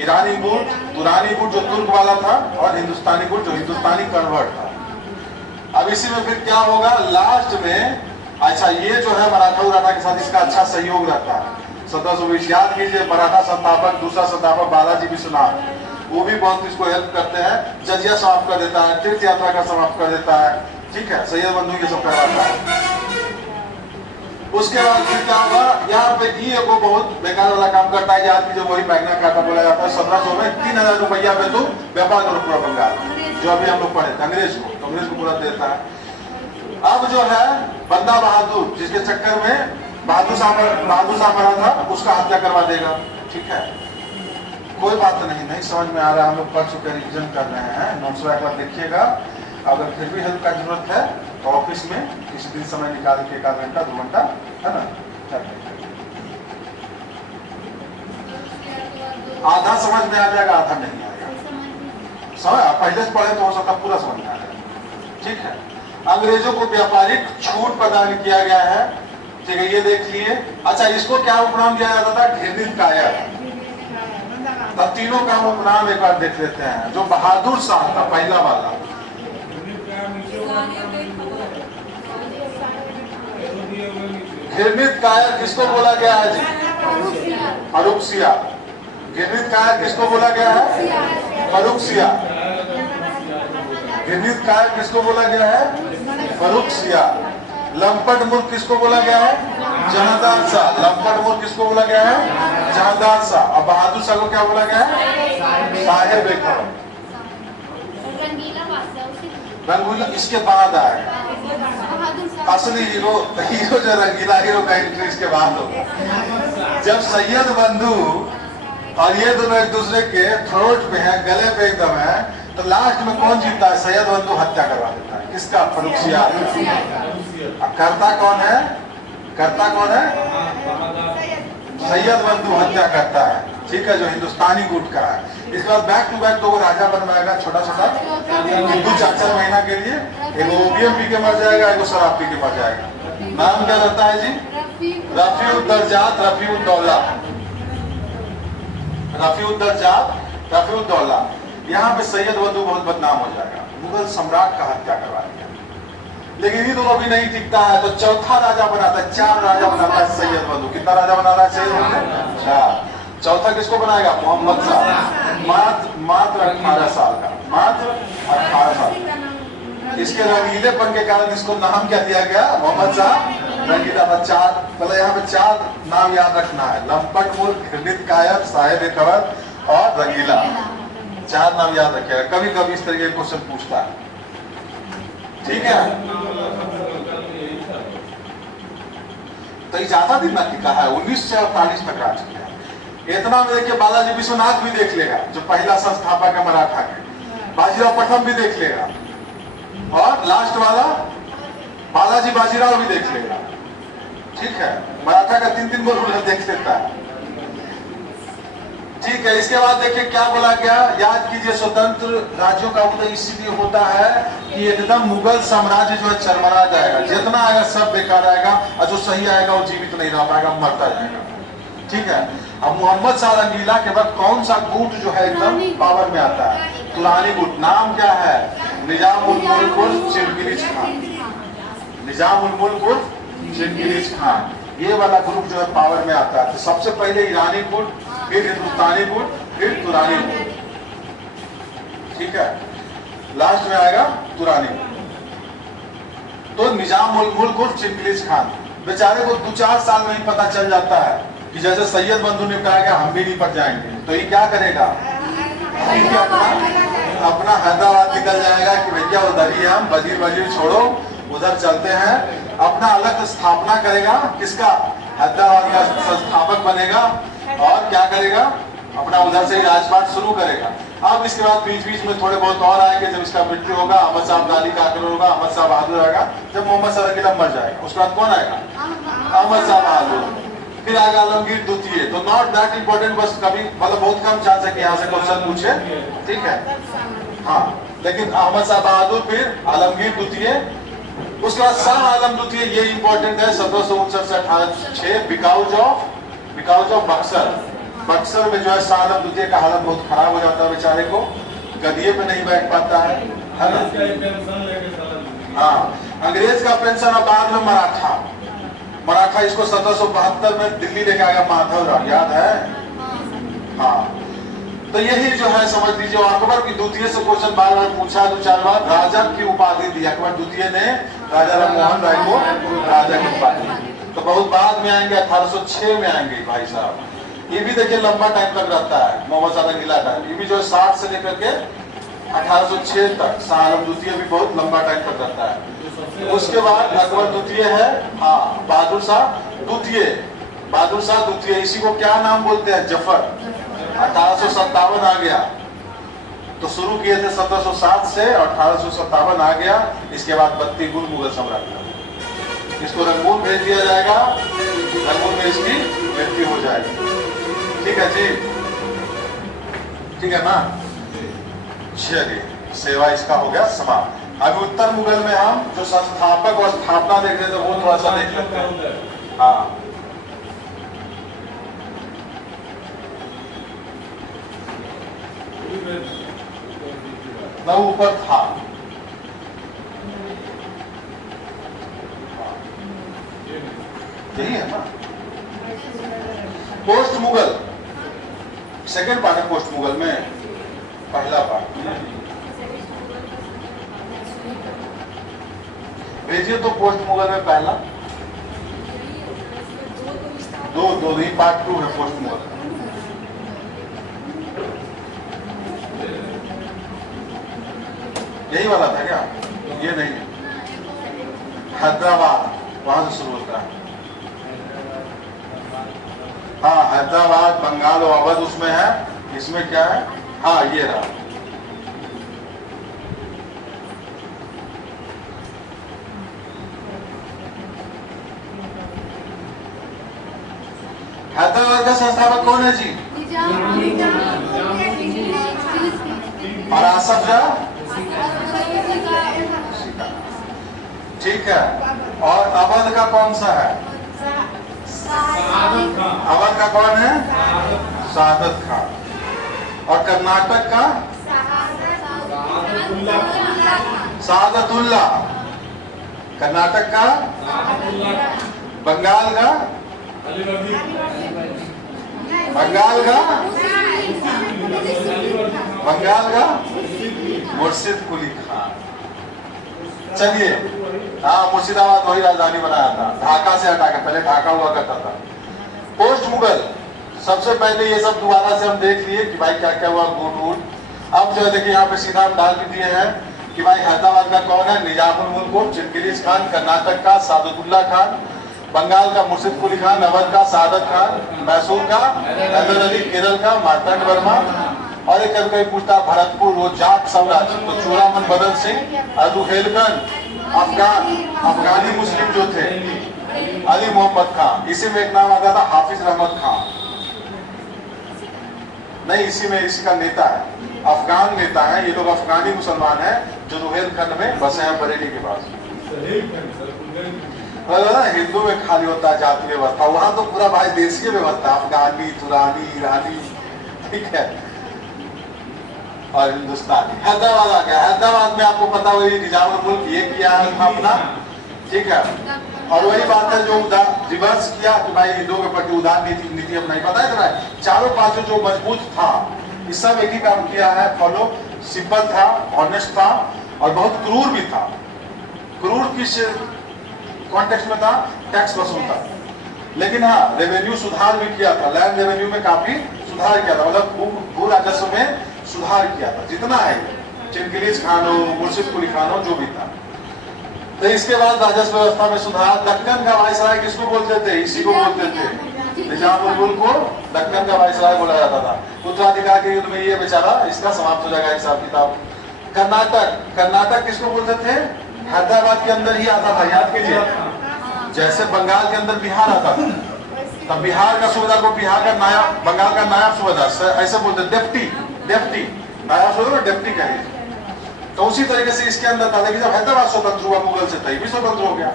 ईरानी गुट, तुरानी गुट जो तुर्क वाला था, और हिंदुस्तानी गुट जो हिंदुस्तानी कन्वर्ट था। अब इसी में फिर क्या होगा लास्ट में? अच्छा, ये जो है मराठा उराठा के साथ इसका अच्छा सहयोग रहता है। 1720 याद कीजिए, मराठा संस्थापक, दूसरा संस्थापक बालाजी विश्वनाथ, वो भी बहुत इसको हेल्प करते हैं। जजिया समाप्त कर देता है, तीर्थ यात्रा का समाप्त कर देता है। ठीक है, सैयद बंधु ये सब करवाता है। उसके बाद फिर क्या होगा, यहाँ पे ये वो बहुत बेकार वाला काम करता है कि आदमी जो वही मैग्ना कार्टा बोला जाता है 1700 में 3000 रुपया पे तो व्यापार करो पूरा बंगाल, जो अभी हम लोग पढ़े थे अंग्रेज को पूरा देता है। अब जो है बंदा बहादुर, जिसके चक्कर में बहादुर शाह मरा था, उसका हत्या करवा देगा। ठीक है, कोई बात नहीं समझ में आ रहा है, हम लोग पढ़ चुके, रिविजन कर रहे हैं, नोट्स एक बार देखिएगा। अगर फिर भी हेल्प का जरूरत है तो ऑफिस में किसी दिन समय निकाल के 1 आध घंटा 2 घंटा, है ना, आधा समझ में आ जाएगा, आधा नहीं आएगा। समझ पहले से पढ़े तो हो सकता पूरा समझ में आ जाएगा। ठीक है, अंग्रेजों को व्यापारिक छूट प्रदान किया गया है। ठीक है, ये देख लिए। अच्छा, इसको क्या उपनाम दिया जाता था? घृणित कायर। तब तीनों का उपनाम एक बार देख लेते हैं। जो बहादुर शाह था पहला वाला, घृणित कायर किसको बोला गया है जी? फर्रुखसिया। घृणित कायर किसको बोला गया है? फर्रुखसिया। घृणित कायर किसको बोला गया है? फर्रुखसिया। लंपट मूर्ख किसको बोला गया है? जहांदार शाह। लंपट मूर्ख किसको बोला गया है? जहांदार शाह। अब बहादुर शाह को क्या बोला गया है? साहेब बेखबर। रंगीला इसके बाद आएगा। असली हीरो जो रंगीला हीरो का एंट्री इसके बाद होगा, जब सैयद बंधु और ये दोनों एक दूसरे के थ्रोट पे है, गले पे एकदम है, तो लास्ट में कौन जीतता है? सैयद बंधु हत्या करवा देता है। किसका? फर्रुखसिया। करता कौन है? करता कौन है? सैयद बंधु हत्या करता है। ठीक है, जो हिंदुस्तानी गुट का है। इसके बाद बैक टू बैक 2 राजा बनवाएगा, छोटा छोटा 2-4 महीना के लिए। एक ओपीएम पी के मर जाएगा, एक शराब पी के मर जाएगा। नाम क्या रहता है जी? रफीउद्दर्जात रफीउद्दौला। रफीउद्दर्जात रफीउद्दौला। यहाँ पे सैयद बंधु बहुत बदनाम हो जाएगा, मुगल सम्राट का हत्या करवा दिया। लेकिन ये दोनों भी नहीं टिकता है, तो चौथा राजा बनाता है, 4 राजा बनाता है सैयद बंधु। कितना राजा बना रहा है सैयद बंधु? 4। चौथा किसको बनाएगा? मोहम्मद शाह। मात्र 18 साल का, मात्र 18 साल। इसके रंगीलेपन के कारण इसको नाम क्या दिया गया? मोहम्मद शाह रंगीला। 4 मतलब यहाँ पे 4 नाम याद रखना है। लंपट मूर्ख, घृणित कायर, साहेब बेखबर और रंगीला। 4 नाम याद रखिएगा, कभी कभी इस तरीके के क्वेश्चन पूछता है। ठीक है, तो ये ज्यादा दिन ना टिका है, 1948 तक राज किया। इतना में देखिए बालाजी विश्वनाथ भी देख लेगा, जो पहला संस्थापक है मराठा के। बाजीराव प्रथम भी देख लेगा, और लास्ट वाला बालाजी बाजीराव भी देख लेगा। ठीक है, मराठा का 3-3 गो रूलर देख लेता है। ठीक है, इसके बाद देखिए क्या बोला गया, याद कीजिए, स्वतंत्र राज्यों का उदय इसीलिए होता है कि एकदम मुगल साम्राज्य जो है चरमरा जाएगा। जितना आएगा सब बेकार आएगा, और जो सही आएगा वो जीवित नहीं रह पाएगा, मरता जाएगा। ठीक है, अब मोहम्मद शाह रंगीला के बाद कौन सा गुट जो है एकदम पावर में आता है? तुरानी गुट। नाम क्या है? निजाम उल मुल्क उर्फ चिंगिस खान। निजाम उल मुल्क उर्फ चिंगिस खान, ये वाला ग्रुप जो है पावर में आता है। तो सबसे पहले ईरानी गुट, फिर हिंदुस्तानी गुट, फिर तुरानी गुट। ठीक है, लास्ट में आएगा तुरानी गुट। तो निजाम उल मुल्क उर्फ चिंगिस खान बेचारे को 2-4 साल में ही पता चल जाता है कि जैसे सैयद बंधु ने कहा कि हम भी नहीं पड़ जाएंगे, तो ये क्या करेगा? अपना हैदराबाद निकल जाएगा कि भैया उधर ही हम वजीर छोड़ो, उधर चलते हैं। अपना अलग स्थापना करेगा, किसका? हैदराबाद का संस्थापक बनेगा, और क्या करेगा? अपना उधर से ही राजपाट शुरू करेगा। अब इसके बाद बीच बीच में थोड़े बहुत और आएंगे। जब इसका मृत्यु होगा, अहमद शाह अब्दाली का आक्रमण होगा, अहमद शाह बहादुर आएगा। जब मोहम्मद शाह रंगीला मर जाएगा, उसके बाद कौन आएगा? अहमद शाह बहादुर। फिर आएगा आलमगीर द्वितीय। तो नॉट दैट इंपॉर्टेंट, बस कभी मतलब बहुत कम चांस है कि यहाँ से क्वेश्चन पूछे। ठीक है, हाँ, लेकिन अहमद शाह बहादुर, फिर आलमगीर द्वितीय, उसके बाद शाह आलम द्वितीय। ये इंपॉर्टेंट है, 1759 से 1806 बिकाउज ऑफ बक्सर। बक्सर में जो है शाह आलम द्वितीय का हालत बहुत खराब हो जाता है, बेचारे को गदिये पे नहीं बैठ पाता है ना। हाँ, अंग्रेज का पेंशन, और बाद में मराठा इसको 1772 में दिल्ली लेके आया माधवराव, याद है? हाँ, तो यही जो है समझ लीजिए। अकबर की द्वितीय से क्वेश्चन बार बार पूछा, 2-4 बार। राजा की उपाधि दी अकबर द्वितीय ने, राजा राम मोहन राय को राजा की उपाधि दी। तो बहुत बाद में आएंगे, 1806 में आएंगे भाई साहब। ये भी देखिए लंबा टाइम तक रहता है मोहम्मद शाह रंगीला का, ये भी जो है 60 से लेकर के 1806 तक। शाह आलम द्वितीय भी बहुत लंबा टाइम तक रहता है। उसके बाद अकबर द्वितीय है, हाँ बहादुर शाह द्वितीय, बहादुर शाह द्वितीय, इसी को क्या नाम बोलते हैं, जफर। 1857 आ गया, तो शुरू किए थे 1707 से, 1857 आ गया। इसके बाद 32 गुल मुगल सम्राट, इसको रंगून भेज दिया जाएगा, रंगून में इसकी मृत्यु हो जाएगी। ठीक है जी, ठीक है ना। चलिए, सेवा इसका हो गया समाप्त। अभी उत्तर मुगल में हम जो संस्थापक और स्थापना देख रहे थे वो थोड़ा सा देख लेते हैं। हाँ, न ऊपर था, यही है ना। पोस्ट मुगल सेकेंड पार्ट है, पोस्ट मुगल में पहला पार्ट भेजिए। तो पोस्ट मुगल में पहला दो ही पार्ट 2 है पोस्ट मुगल। यही वाला था क्या? ये नहीं, हैदराबाद वहां से शुरू होता है। हाँ, हैदराबाद, बंगाल और अवध उसमें है। इसमें क्या है? हाँ, ये रहा। हैदराबाद का संस्थापक कौन है जी? और आसफ जा, ठीक है। और अवध का कौन सा है? अवध का कौन है? सादत खान। और कर्नाटक का सादतुल्ला, कर्नाटक का, बंगाल का, बंगाल का, बंगाल का मुर्शिद कुली खान। चलिए, हाँ, मुर्शिदाबाद वही राजधानी बनाया था, ढाका से हटा के, पहले ढाका हुआ करता था। पोस्ट मुगल, सबसे पहले ये सब दोबारा से हम देख लिए कि भाई क्या क्या हुआ, गुट। अब जो है देखिए यहाँ पे सीधा हम डाल भी दिए हैं कि भाई हैदराबाद का कौन है? निजामुल मुल्क चिरगिलिस खान, कर्नाटक का सादतुल्ला खान, बंगाल का मुर्शिद कुली खान, अवध का सादत खान, मैसूर का हैदर अली, केरल का मार्तंड वर्मा। और एक कभी पूछता भरतपुर वो जाट साम्राज्य, तो चूड़ामन बदल सिंह, अदुहेलकन, अफगानी मुस्लिम जो थे अली मोहम्मद खान। इसी में एक नाम आता था हाफिज रहमत खान, नहीं इसी में इसी का नेता है, अफगान नेता है। ये लोग अफगानी मुसलमान हैं जो रुहेलखंड में बसे हैं, बरेली के पास। हिंदू में खाली होता है जाति व्यवस्था, वहां तो पूरा भाई देशीय व्यवस्था, अफगानी, तुरानी, ईरानी, ठीक है। और हिंदुस्तानी। हैदराबाद आ गया, हैदराबाद में आपको पता हुई निजामुल मुल्क ये किया है अपना, ठीक है। और वही बात है जो रिवर्स किया कि भाई हिंदुओं के प्रति उदार नीति अपनाई। पता है चारों पांचों जो मजबूत था, इस सब एक ही काम किया है फॉलो। सिंपल था, ऑनेस्ट था और बहुत क्रूर भी था। क्रूर किस कॉन्टेक्स्ट में था? टैक्स वसूलता, लेकिन हाँ रेवेन्यू सुधार भी किया था, लैंड रेवेन्यू में काफी सुधार किया था, मतलब भू राजस्व में सुधार किया था जितना है। चिरगिलिस खान हो, मुर्शिद कुली खान हो, जो भी था। तो इसके बाद राजस्व व्यवस्था में सुधार। दक्कन का वायसराय किसको बोलते थे? इसी को बोलते थे, निजामुल मुल्क को दक्कन का वायसराय बोला जाता था। उत्तराधिकार के युद्ध में ये बेचारा इसका समाप्त हो जाएगा हिसाब किताब। कर्नाटक, कर्नाटक किसको बोलते थे? हैदराबाद के अंदर ही आता था, याद कीजिए। जैसे बंगाल के अंदर बिहार आता था, तब बिहार का सूबेदार को बिहार का नायब, बंगाल का नायब सूबेदार ऐसे बोलते, डेप्टी, डेप्टी नायब सूबेदार डेप्टी कहेंगे। तो उसी तरीके से इसके अंदर था। लेकिन जब हैदराबाद स्वतंत्र हुआ मुगल से, तभी भी स्वतंत्र हो गया।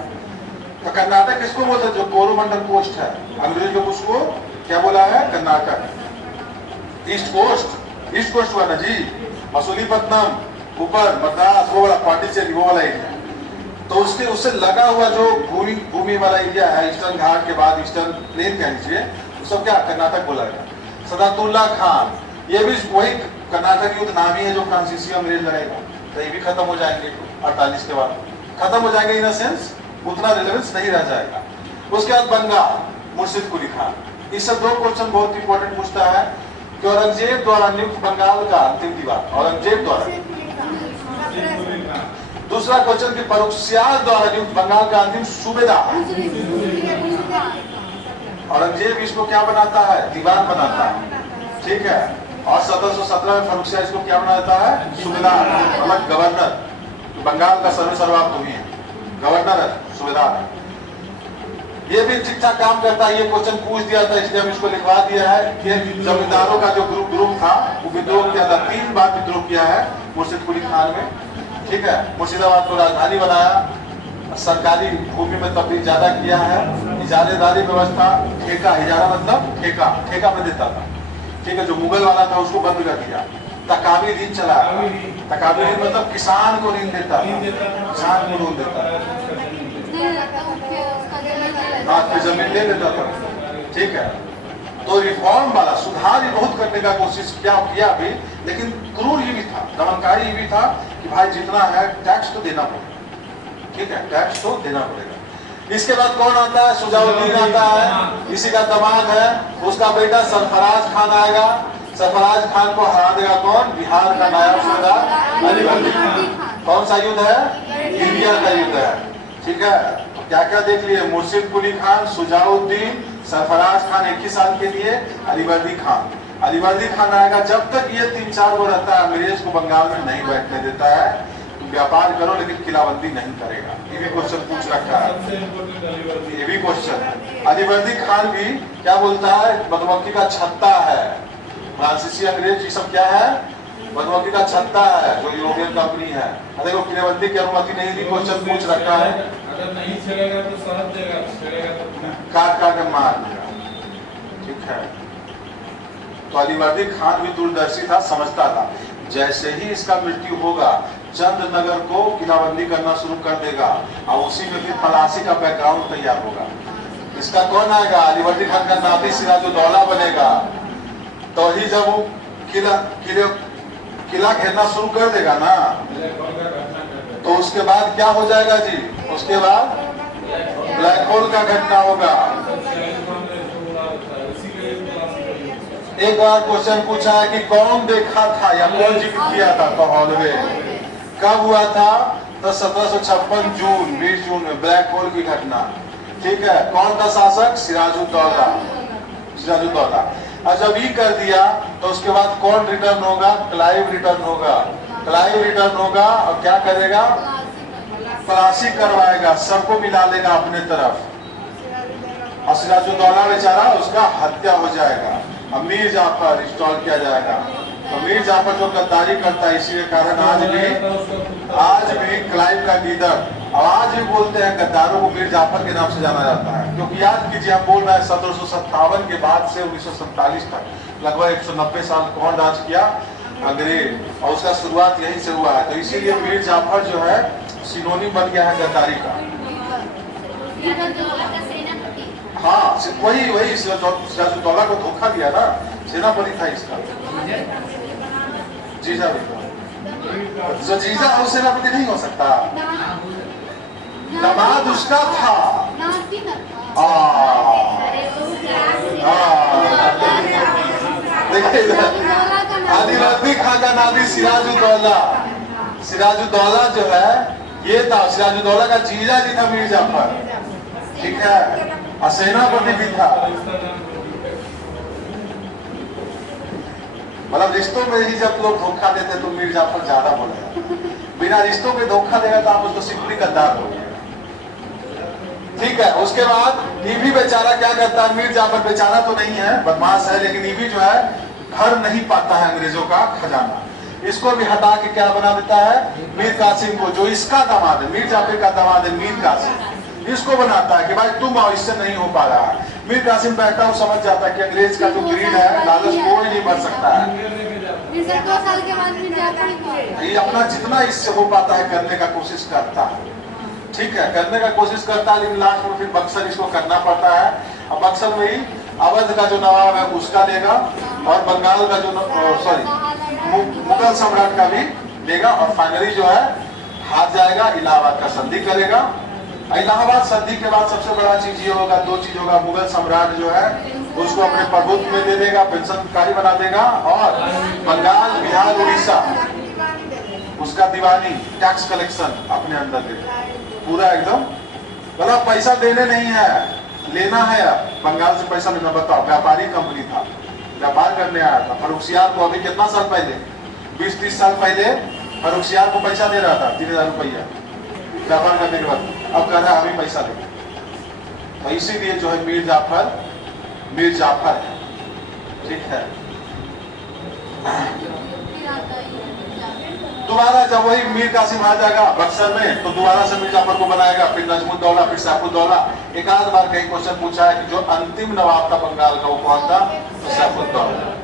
तो कर्नाटक किसको बोलते? जो कोरोमंडल कोस्ट है, अंग्रेज लोग उसको क्या बोला है? Karnataka. East coast, east coast हुआ ना जी, मसूलीपट्टनम, ऊपर मद्रास, वो वाला पांडिचेरी, वो वाला एरिया। तो उसके उससे लगा हुआ जो भूमि वाला एरिया है, ईस्टर्न घाट के बाद ईस्टर्न प्लेन कह लीजिए, वो सब क्या कर्नाटक बोला गया। सदातुल्ला खान, ये भी वही कर्नाटक युद्ध नामी है जो फ्रांसीसी अंग्रेज लड़ेगा। तो ये भी खत्म हो जाएंगे 48 के बाद, खत्म हो जाएंगे। इन सेंस उतना रिलेवेंस नहीं रह जाएगा। उसके बाद बंगाल, मुर्शिद कुली खान। इससे 2 क्वेश्चन बहुत इंपॉर्टेंट पूछता है कि औरंगजेब द्वारा नियुक्त बंगाल का अंतिम दीवान, औरंगजेब द्वारा। दूसरा क्वेश्चन कि फर्रुखसियार द्वारा नियुक्त बंगाल का अंतिम सूबेदार। औरंगजेब इसको क्या बनाता है? दीवान बनाता है, ठीक है। और 1717 में फर्रुखसियार इसको क्या बनाता है? सूबेदार, मतलब गवर्नर। बंगाल का सर्वसर्वा तो ही है, गवर्नर है, सूबेदार है। ये भी ठीक ठाक काम करता है। ये क्वेश्चन पूछ दिया था, इसलिए हम इसको लिखवा दिया है कि जमींदारों का जो ग्रुप था वो विद्रोह किया था, 3 बार विद्रोह किया है मुर्शिद कुली खान में, ठीक है। मुर्शिदाबाद को राजधानी बनाया, सरकारी भूमि में तब्दील ज्यादा किया है, इजारेदारी व्यवस्था, ठेका, इजारा मतलब ठेका, ठेका में देता था, ठीक है। जो मुगल वाला था उसको बंद कर दिया। तकावी ऋण चला, तकावी ऋण मतलब किसान को ऋण देता था, किसान को लोन देता था, आपकी जमीन ले लेता था, ठीक है। तो रिफॉर्म वाला सुधार ही बहुत करने का कोशिश किया भी, लेकिन क्रूर ये भी था, दमनकारी ये भी था कि भाई जितना है टैक्स तो देना पड़ेगा, ठीक है, टैक्स तो देना पड़ेगा। इसके बाद कौन आता है? सुजाउद्दीन आता है, इसी का दामाद है, उसका बेटा सरफराज खान आएगा। सरफराज खान को हरा देगा कौन? बिहार का नायब सूबेदार अलीवर्दी खान। कौन सा युद्ध है? इंडिया का युद्ध है, ठीक है। क्या क्या देख लिए? मुर्शिद कुली खान, सुजाउद्दीन, सरफराज खान 21 साल के लिए, अलीवर्दी खान। अलीवर्दी खान आएगा, जब तक ये 3-4 गो रहता है अंग्रेज को बंगाल में नहीं बैठने देता है। तुम व्यापार करो लेकिन किलाबंदी नहीं करेगा। ये भी क्वेश्चन पूछ रखा है, ये भी क्वेश्चन। अलीवर्दी खान भी क्या बोलता है? मधुमक्खी का छत्ता है, फ्रांसीसी अंग्रेज ये सब क्या है? मधुमक्खी का छत्ता है, जो यूरोपियन कंपनी है। देखो किलाबंदी की अनुमति नहीं दी, क्वेश्चन पूछ रखा है। अगर नहीं छेड़ेगा तो शहद देगा, छेड़ेगा तो काट काट के मार देगा, ठीक है। तो अलीवर्दी खान भी दूरदर्शी था, समझता था। जैसे ही इसका मृत्यु होगा, चंद्रनगर को किलाबंदी करना शुरू कर देगा, और उसी में फिर पलासी का बैकग्राउंड तैयार होगा। इसका कौन आएगा? अलीवर्दी खान का नाती सिराजुद्दौला बनेगा। तो ही जब वो किला घेरना शुरू कर देगा ना, तो उसके बाद क्या हो जाएगा जी? उसके बाद ब्लैक होल का घटना होगा। एक बार क्वेश्चन पूछा है कि कौन देखा था या कौन जिक्र किया था कौहलवे? कब हुआ था? तो 1756 जून, 20 जून में ब्लैक होल की घटना, ठीक है। कौन था शासक? सिराजुद्दौला, सिराजुद्दौला। और जब ये कर दिया तो उसके बाद कौन रिटर्न होगा? क्लाइव रिटर्न होगा। क्लाइव रिटर्न होगा और क्या करेगा? पलासी करवाएगा, सबको मिला लेगा अपने तरफ। और सिराजुद्दौला बेचारा, उसका हत्या हो जाएगा। और मीर जाफर इंस्टॉल किया जाएगा। तो मीर जाफर जो गद्दारी करता है, इसी के कारण आज भी क्लाइव का लीडर, और आज भी बोलते हैं गद्दारों को मीर जाफर के नाम से जाना जाता है। क्योंकि याद कीजिए, हम बोल रहे हैं 1757 के बाद से 1947 तक लगभग 190 साल कौन राज किया? अंग्रेज। और उसका शुरुआत यहीं से हुआ है। तो इसीलिए मीर जाफर जो है सिनोनिम बन गया है गद्दारी का। हाँ, वही सिराजुद्दौला को धोखा दिया ना, सेनापति था इसका। जीजा भी था, जो जीजा हो सेनापति नहीं हो सकता। दामाद उसका था। देखिए, अलीवर्दी खान का नाती सिराजुद्दौला। सिराजुद्दौला जो है ये था, सिराजुद्दौला का जीजा जी था मीर जाफर, ठीक है। और सेनापति भी था। मतलब रिश्तों में ही जब लोग धोखा देते तो मीर जाफर ज्यादा बोलेगा, बिना रिश्तों में धोखा देगा तो आप उसको सिंपली गद्दार बोलिएगा, ठीक है। उसके बाद ईवी बेचारा क्या करता है? मीर जाफर बेचारा तो नहीं है, बदमाश है, लेकिन ईवी जो है भर नहीं पाता है अंग्रेजों का खजाना। इसको भी हटा के क्या बना देता है? मीर कासिम को, जो इसका दामाद है, मीर जाफर का दामाद है मीर कासिम, इसको बनाता है कि भाई तुम आओ, इससे नहीं हो पा रहा है। मीर कासिम बैठा वो समझ जाता है कि अंग्रेज का जो ग्रीड है, लालच कोई नहीं भर सकता है। ये अपना जितना इससे हो पाता है करने का कोशिश करता है, ठीक है, करने का कोशिश करता है। लेकिन लास्ट में फिर बक्सर इसको करना पड़ता है। अब बक्सर में ही अवध का जो नवाब है उसका लेगा, और बंगाल का जो मुगल सम्राट का भी लेगा, और फाइनली जो है हार जाएगा, इलाहाबाद का संधि करेगा। इलाहाबाद संधि के बाद सबसे बड़ा चीज ये होगा, दो चीज होगा, मुगल सम्राट जो है उसको अपने प्रभुत्व में दे देगा, पेंशनकारी बना देगा, और बंगाल, बिहार, उड़ीसा उसका दीवानी टैक्स कलेक्शन अपने अंदर देगा पूरा एकदम। मतलब पैसा देने नहीं है, लेना है। अब बंगाल से पैसा लेना, बताओ, व्यापारी कंपनी था, व्यापार करने आया था। फर्रुखसियार को अभी कितना साल पहले, 20-30 साल पहले फर्रुखसियार को पैसा दे रहा था 3000 रुपया व्यापार करने के बाद, अब कह रहा है हमें पैसा दे। तो इसीलिए जो है मीर जाफर है, ठीक है। दोबारा जब वही मीर कासिम आ जाएगा बक्सर में, तो दोबारा से मीर जाफर को बनाएगा, फिर नजमुद्दौला, फिर सैफुद्दौला। एक आध बार कहीं क्वेश्चन पूछा है कि जो अंतिम नवाब था बंगाल का वो कौन था, तो सैफुद्दौला।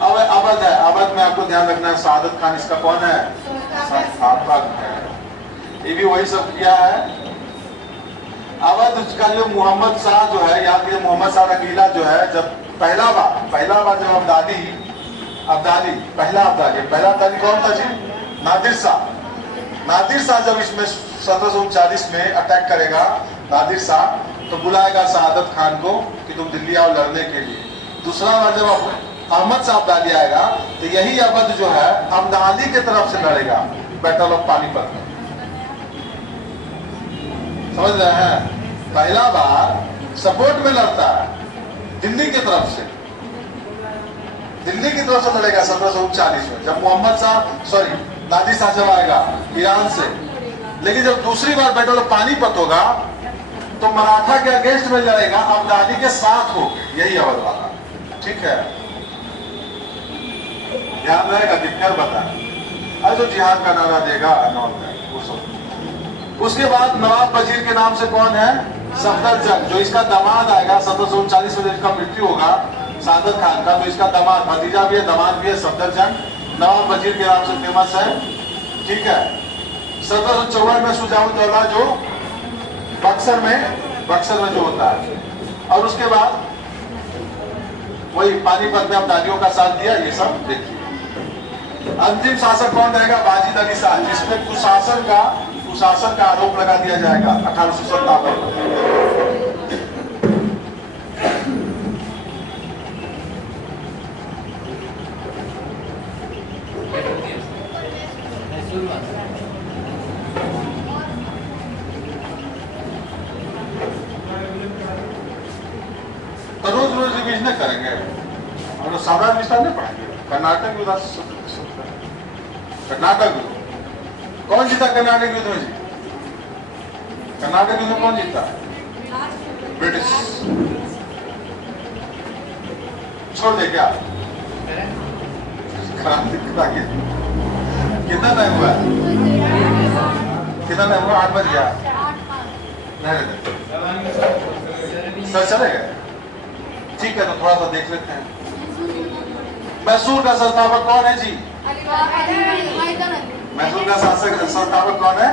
अब अवध है, अवध में आपको ध्यान रखना है, सादत खान इसका कौन है, संस्थापक है। ये भी वही सब किया है। अवध का जो मोहम्मद शाह जो है, याद कीजिए मोहम्मद शाह रंगीला जो है, जब पहला बार जब पहला अब्दाली कौन था जी, नादिर शाह जब इसमें 1739 में अटैक करेगा नादिर शाह, तो बुलाएगा शहादत खान को कि तुम दिल्ली आओ लड़ने के लिए। दूसरा बार जब अहमद शाह अब्दाली आएगा, तो यही अवध जो है अब्दाली की तरफ से लड़ेगा बैटल ऑफ पानीपत में, समझ रहे हैं। पहला बार सपोर्ट में लड़ता है दिल्ली की तरफ से लड़ेगा 1739 में, जब नादिर शाह जब आएगा ईरान से। लेकिन जब दूसरी बार बैटल ऑफ पानीपत होगा तो मराठा के अगेंस्ट में लड़ेगा, अब्दाली के साथ हो, यही अवध वाला, ठीक है। ध्यान रहेगा कि फिर बता, अरे जो जिहाद का नारा देगा उसके बाद नवाब वजीर के नाम से कौन है, सफदरजंग, जो इसका दामाद आएगा 1739 में जिसका मृत्यु होगा सादत खान का, तो इसका दामाद, भतीजा भी है दामाद भी है, सफदरजंग नवाब वजीर के नाम से फेमस है, ठीक है। 1754 में शुजाउद्दौला जो बक्सर में जो होता है, और उसके बाद वही पानीपत में अब्दालियों का साथ दिया, ये सब देखिए। अंतिम शासक कौन रहेगा, वाजिद अली शाह, जिसमें कुशासन का आरोप लगा दिया जाएगा 1857 में। तो रोज रिवीजन करेंगे, हम लोग साधारण विस्तार नहीं पढ़ेंगे। कर्नाटक कौन जीता कर्नाटक युद्ध में जी, कर्नाटक युद्ध में कौन जीता, ब्रिटिश। छोड़ दे क्या, कितना टाइम हुआ, 8 बज गया, सर चले गए, ठीक है। तो थोड़ा सा देख लेते हैं। मैसूर का संस्थापक कौन है जी, मैसूर का संस्थापक कौन है,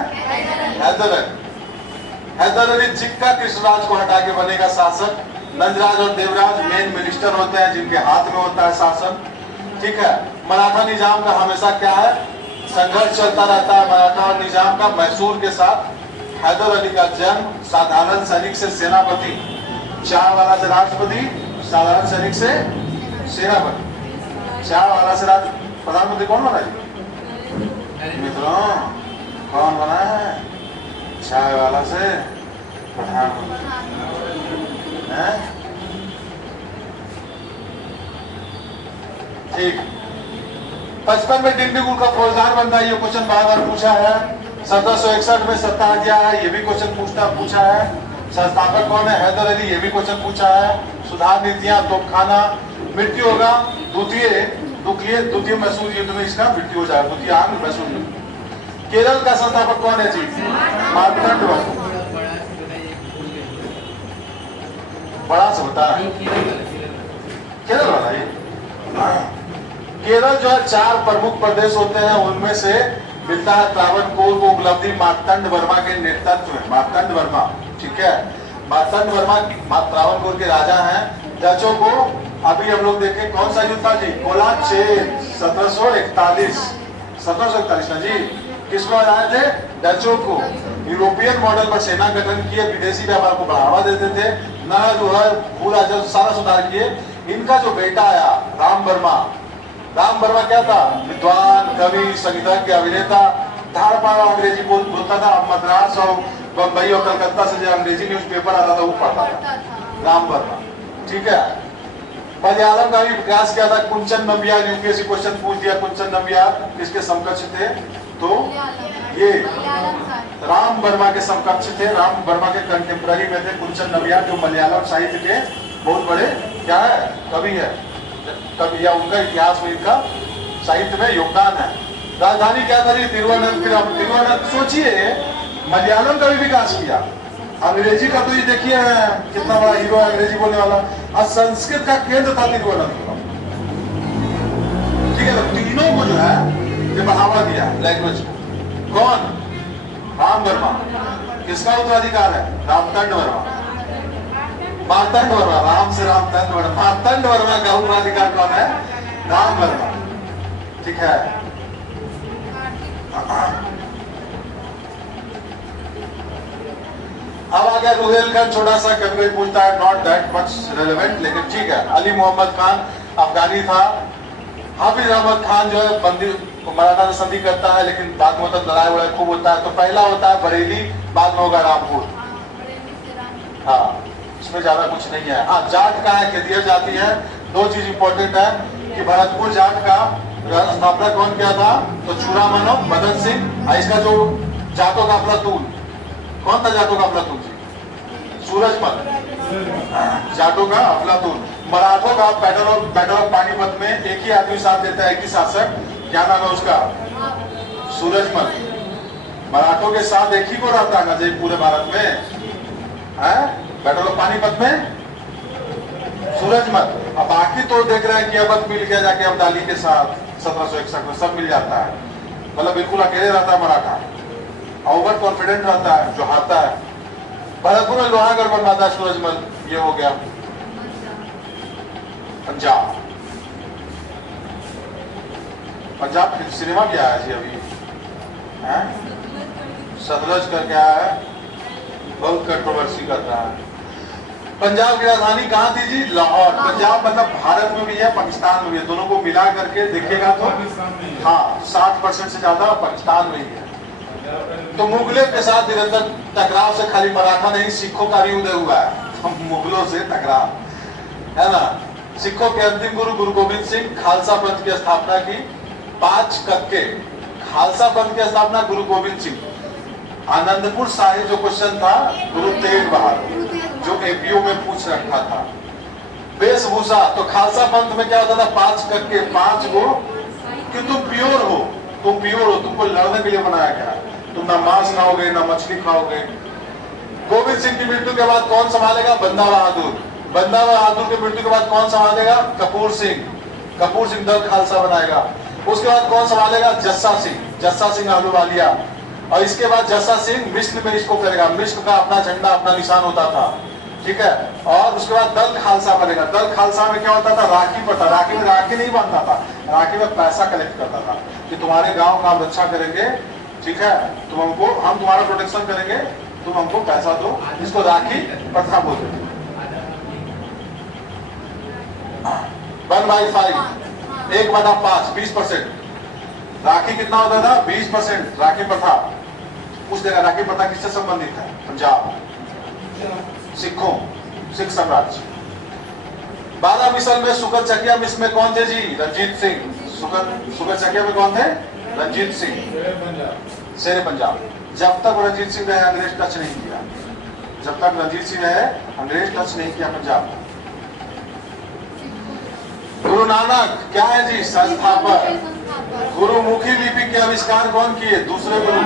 हैदर अली जिक्का कृष्णराज को हटा के बनेगा शासक। नंदराज और देवराज मेन मिनिस्टर होते हैं जिनके हाथ में होता है शासन, ठीक है। मराठा निजाम का हमेशा क्या है, संघर्ष चलता रहता है मराठा और निजाम का। मैसूर के साथ हैदर अली का जन्म साधारण सैनिक से सेनापति, चाय वाला से राष्ट्रपति, साधारण सैनिक से सेनापति। चाय वाला से प्रधानमंत्री कौन बना है मित्रों, कौन बना है, चाय वाला से प्रधानमंत्री। ठीक। 55 में डिंडीगुल का फौजदार बनता है, ये क्वेश्चन बार पूछा है। 1761 में सत्ता हत्या है, ये भी क्वेश्चन पूछा है। संस्थापक कौन है, हैदर अली, ये भी क्वेश्चन पूछा है। सुधार नीतियां, तोपखाना। मृत्यु होगा द्वितीय मैसूर युद्ध में, इसका मृत्यु हो जाएगा, द्वितीय आंग मैसूर युद्ध। केरल का संस्थापक कौन है जी, मार्तंड वर्मा। बड़ा से होता है केरल वाला ये। केरल जो है 4 प्रमुख प्रदेश होते हैं, उनमें से मिलता है त्रावणकोर को उपलब्धि मार्तंड वर्मा के नेतृत्व में। मार्तंड वर्मा, ठीक है। मार्तंड वर्मा त्रावणकोर के राजा हैं। डचों को अभी हम लोग देखें कौन सा युद्ध था जी, कोलाचेन 1741 ना जी, किसको हराए थे, डचों को। यूरोपियन मॉडल पर सेना गठन किए, विदेशी व्यापार को बढ़ावा देते थे, नया जो है पूरा जो सारा सुधार किए। इनका जो बेटा आया राम वर्मा क्या था? विद्वान, कवि, संगीतज्ञ, अभिनेता, धारपाड़ा अंग्रेजी बोलता था। मद्रास और बम्बई और कलकत्ता से जो अंग्रेजी न्यूज़पेपर आता था वो पढ़ता था राम वर्मा। ठीक है। मलयालम का भी विकास किया था। कुंचन नम्बियार, यूपीएससी क्वेश्चन पूछ दिया, कुंचन नम्बियार किसके समकक्ष थे? तो ये राम वर्मा के समकक्ष थे, राम वर्मा के कंटेम्पररी में थे कुंचन नम्बियार, जो मलयालम साहित्य के बहुत बड़े क्या है? कवि है, कवि, या उनका इतिहास में, इनका साहित्य में योगदान है। राजधानी क्या थी? तिरुवनंतपुरम। तिरुवनंतपुरम, सोचिए मलयालम का भी विकास किया। अंग्रेजी का तो ये देखिए कितना बड़ा हीरो है अंग्रेजी बोलने वाला, और संस्कृत का केंद्र था तिरुवनंतपुरम। ठीक है, तो तीनों को जो है ये बढ़ावा दिया लैंग्वेज को। कौन? राम वर्मा। किसका उत्तराधिकार है? रामतंड वर्मा, मार्तंड वर्मा, राम से रामतंड वर्मा, मार्तंड वर्मा का उत्तराधिकार कौन है? राम वर्मा। ठीक है। अब आ गया रुहेलखंड, छोटा सा, कभी कोई पूछता है, नॉट दैट मच रेलेवेंट, लेकिन ठीक है। अली मोहम्मद खान अफगानी था। हाफिज अहमद खान जो है बंदी मराठा से संधि करता है, लेकिन बाद में लड़ाई वड़ाई खूब होता है। तो पहला होता है बरेली, बाद में होगा रामपुर। हाँ, इसमें ज्यादा कुछ नहीं है। हाँ, जाट का है, खेतिहर जाति है। दो चीज इंपॉर्टेंट है कि भरतपुर जाट का स्थापना कौन किया था? तो चूड़ामनो मदन सिंह। इसका जो जाटों का प्लाटून, कौन था जाटों का प्लाटून? सूरजमल, जाटों का प्लाटून। मराठों का बैटल ऑफ पानीपत में एक ही आदमी साथ देता है, एक ही शासक, क्या नाम है उसका? सूरजमल। मराठों के साथ एक ही को रहता है ना पूरे भारत में, बैटल ऑफ पानीपत में सूरजमल। अब बाकी तो देख रहे हैं कि अब मिल गया जाके अब्दाली के साथ 1761 में, सब मिल जाता है। मतलब बिल्कुल अकेले रहता है मराठा, ओवर कॉन्फिडेंट रहता है, जो हारता है। भरतपुर में लोहागढ़ बनवाता है सूरजमल। ये हो गया पंजाब। पंजाब सिनेमा भी आया जी अभी, सतलज करके आया है, बहुत कंट्रोवर्सी कर रहा है। पंजाब की राजधानी कहाँ थी जी? लाहौर। पंजाब मतलब भारत में भी है, पाकिस्तान में भी है, दोनों को मिला करके देखिएगा तो हाँ 60% से ज्यादा पाकिस्तान में ही है। तो मुगलों के साथ निरंतर टकराव से खाली मराठा नहीं, सिखों का भी उदय हुआ है। मुगलों से टकराव है ना। सिखों के अंतिम गुरु गुरु गोविंद सिंह खालसा पंथ की स्थापना की। 5 कक्के खालसा पंथ की स्थापना गुरु गोविंद सिंह। आनंदपुर साहिब जो क्वेश्चन था गुरु तेग बहादुर, जो एपीओ में पूछ रखा था। वेशभूषा तो खालसा पंथ में क्या होता था? 5 कक्के, 5 गो कि तुम प्योर हो, तुम प्योर हो, तुमको लड़ने के लिए बनाया गया। तुम ना मांस खाओगे ना मछली खाओगे। गोविंद सिंह की मृत्यु के बाद कौन संभालेगा? बंदा बहादुर। बंदा बहादुर की मृत्यु के बाद कौन संभालेगा? कपूर सिंह। कपूर सिंह दल खालसा बनाएगा। उसके बाद कौन संभालेगा? जस्सा सिंह। जस्सा सिंह आहलूवालिया। और इसके बाद जस्सा सिंह मिस्र में इसको करेगा। मिस्र का अपना झंडा, अपना निशान होता था। ठीक है। और उसके बाद दल खालसा बनेगा। दल खालसा में क्या होता था? राखी पड़ता। राखी में राखी नहीं बांधता था, राखी में पैसा कलेक्ट करता था कि तुम्हारे गांव का हम रक्षा करेंगे, ठीक है, तुम हमको, हम तुम्हारा प्रोटेक्शन करेंगे, तुम हमको पैसा दो। इसको राखी प्रथा बोलते थे। 1/5, 1/5, 20%। राखी कितना होता था? 20%। राखी प्रथा उस जगह, राखी प्रथा किससे संबंधित है? पंजाब, सिखों, सिख साम्राज्य। 12 मिसल में सुकर चकिया मिस में कौन थे जी? रंजीत सिंह। सुकर चकिया में कौन थे? रंजीत सिंह, शेर पंजाब। जब तक रंजीत सिंह रहे अंग्रेज टच नहीं किया। जब तक रंजीत सिंह रहे अंग्रेज टच नहीं किया पंजाब। गुरु नानक क्या है जी? संस्थापक। गुरुमुखी लिपि के आविष्कार कौन किए? दूसरे गुरु।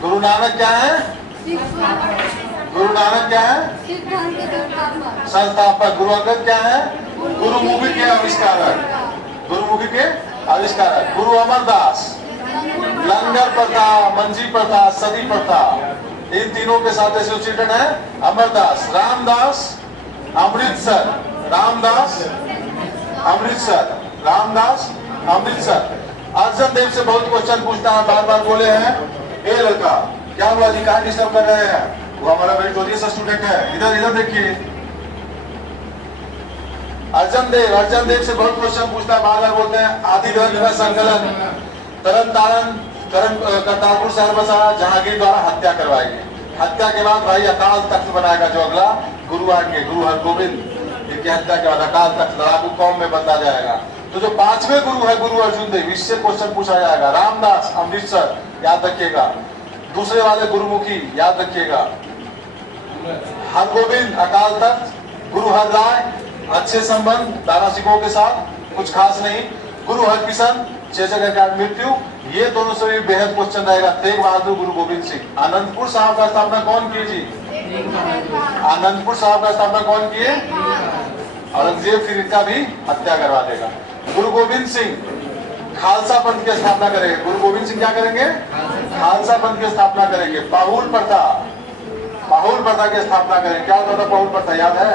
गुरु नानक क्या है? गुरु नानक क्या है? संस्थापक। गुरु अंगद क्या है? गुरुमुखी के आविष्कारक। गुरुमुखी के आविष्कारक। गुरु अमरदास लंगर प्रथा, मंजी प्रथा, सती प्रथा, इन तीनों के साथ एसोसिएटेड है अमरदास। रामदास अमृतसर। रामदास अमृतसर। रामदास अमृतसर। अर्जन देव से बहुत क्वेश्चन पूछता है, बार बार बोले हैं ए लड़का क्या हुआ जी, कहाँ डिस्टर्ब कर रहे हैं, वो हमारा मेरिटोरियस स्टूडेंट है, इधर इधर देखिए। अर्जन देव से बहुत क्वेश्चन पूछता है, बार बार बोलते हैं आदि ग्रंथ का संकलन तरन तारण करतारपुर शहर बसाया, जहांगीर द्वारा हत्या करवाई गई। हत्या के बाद भाई अकाल तख्त बनाएगा, जो अगला गुरु आएंगे, गुरु हरगोविंद, इनकी हत्या के बाद अकाल तख्त लड़ाकू कौम में बदला जाएगा। तो जो पांचवें गुरु है गुरु अर्जुन देव, इससे क्वेश्चन पूछा जाएगा। रामदास अमृतसर याद रखिएगा, दूसरे वाले गुरुमुखी याद रखिएगा। हरगोविंद अकाल तख्त, गुरु हर राय अच्छे संबंध दारा सिखों के साथ, कुछ खास नहीं। गुरु हरकिशन 6 जगह का मृत्यु, ये दोनों से भी बेहद क्वेश्चन रहेगा। तेग बहादुर गुरु गोविंद सिंह। आनंदपुर साहब का स्थापना कौन किए जी, आनंदपुर साहब का स्थापना कौन किए, औरंगजेब फिर इनका भी हत्या करवा देगा। गुरु गोविंद सिंह खालसा पंथ की स्थापना करेंगे। गुरु गोविंद सिंह क्या करेंगे, खालसा पंथ की स्थापना करेंगे। पाहुल प्रथा की स्थापना करेंगे। क्या होता था पाहुल प्रथा, याद है?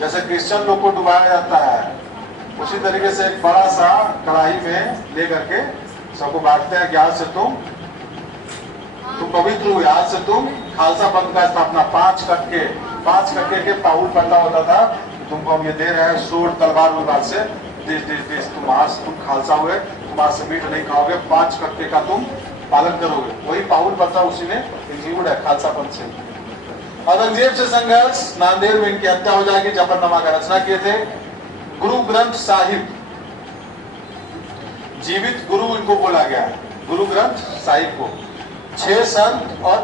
जैसे क्रिश्चियन लोग को डुबाया जाता है, उसी तरीके से एक बड़ा सा कढ़ाई में ले करके सबको बांटते हैं कि आज से तुम पवित्र हुए, आज से तुम खालसा पंथ का स्थापना। 5 कटके के पाहुल प्रथा होता था। तुमको हम ये दे रहे हैं सूट तलवार विवाद से, देश तुम आज तुम खालसा हुए, तुम आज से मीट नहीं खाओगे, 5 कटके का तुम पालन करोगे। वही पाहुल प्रथा उसी में इंक्लूड है खालसा पंथ से। औरंगजेब से संघर्ष, नांदेड़ में इनकी हत्या हो जाएगी। जफरनामा का रचना किए थे। गुरु ग्रंथ साहिब, जीवित गुरु इनको बोला गया है, गुरु ग्रंथ साहिब को। 6 संत और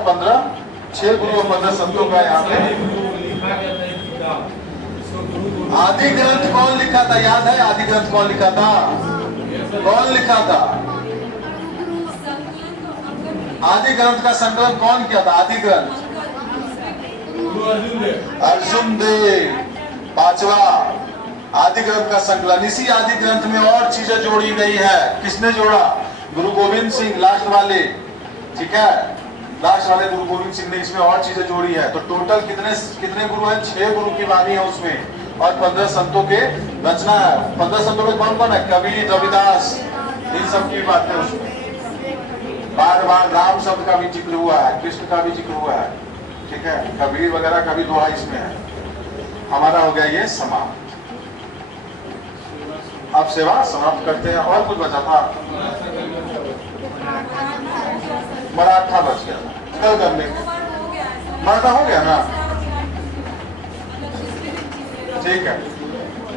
6 गुरु और 15 संतों का यहाँ पे। आदि ग्रंथ कौन लिखा था, याद है? आदि ग्रंथ कौन लिखा था, कौन लिखा था? आदि ग्रंथ का संकलन कौन किया था? आदि ग्रंथ अर्जुन देव। 5वां आदि ग्रंथ का संकलन। इसी आदि ग्रंथ में और चीजें जोड़ी गई है। किसने जोड़ा? गुरु गोविंद सिंह, लास्ट वाले, ठीक है, लास्ट वाले गुरु गोविंद सिंह ने इसमें और चीजें जोड़ी है। तो टोटल कितने गुरु हैं? 6 गुरु की वाणी है उसमें, और 15 संतों के रचना है। 15 संतों में कौन कौन है? कबीर, रविदास, इन सब की बातें उसमें। बार बार राम शब्द का भी जिक्र हुआ है, कृष्ण का भी जिक्र हुआ है, ठीक है, कबीर वगैरह का भी दोहा इसमें है। हमारा हो गया ये समाप्त। अब सेवा समाप्त करते हैं। और कुछ बचा था? मराठा बच गया, कल कर लेंगे। मराठा हो गया ना, ठीक है।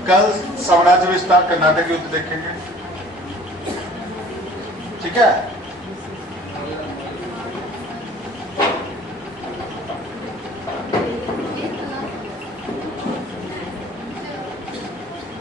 कल साम्राज्य विस्तार कर्नाटक युद्ध देखेंगे, ठीक है।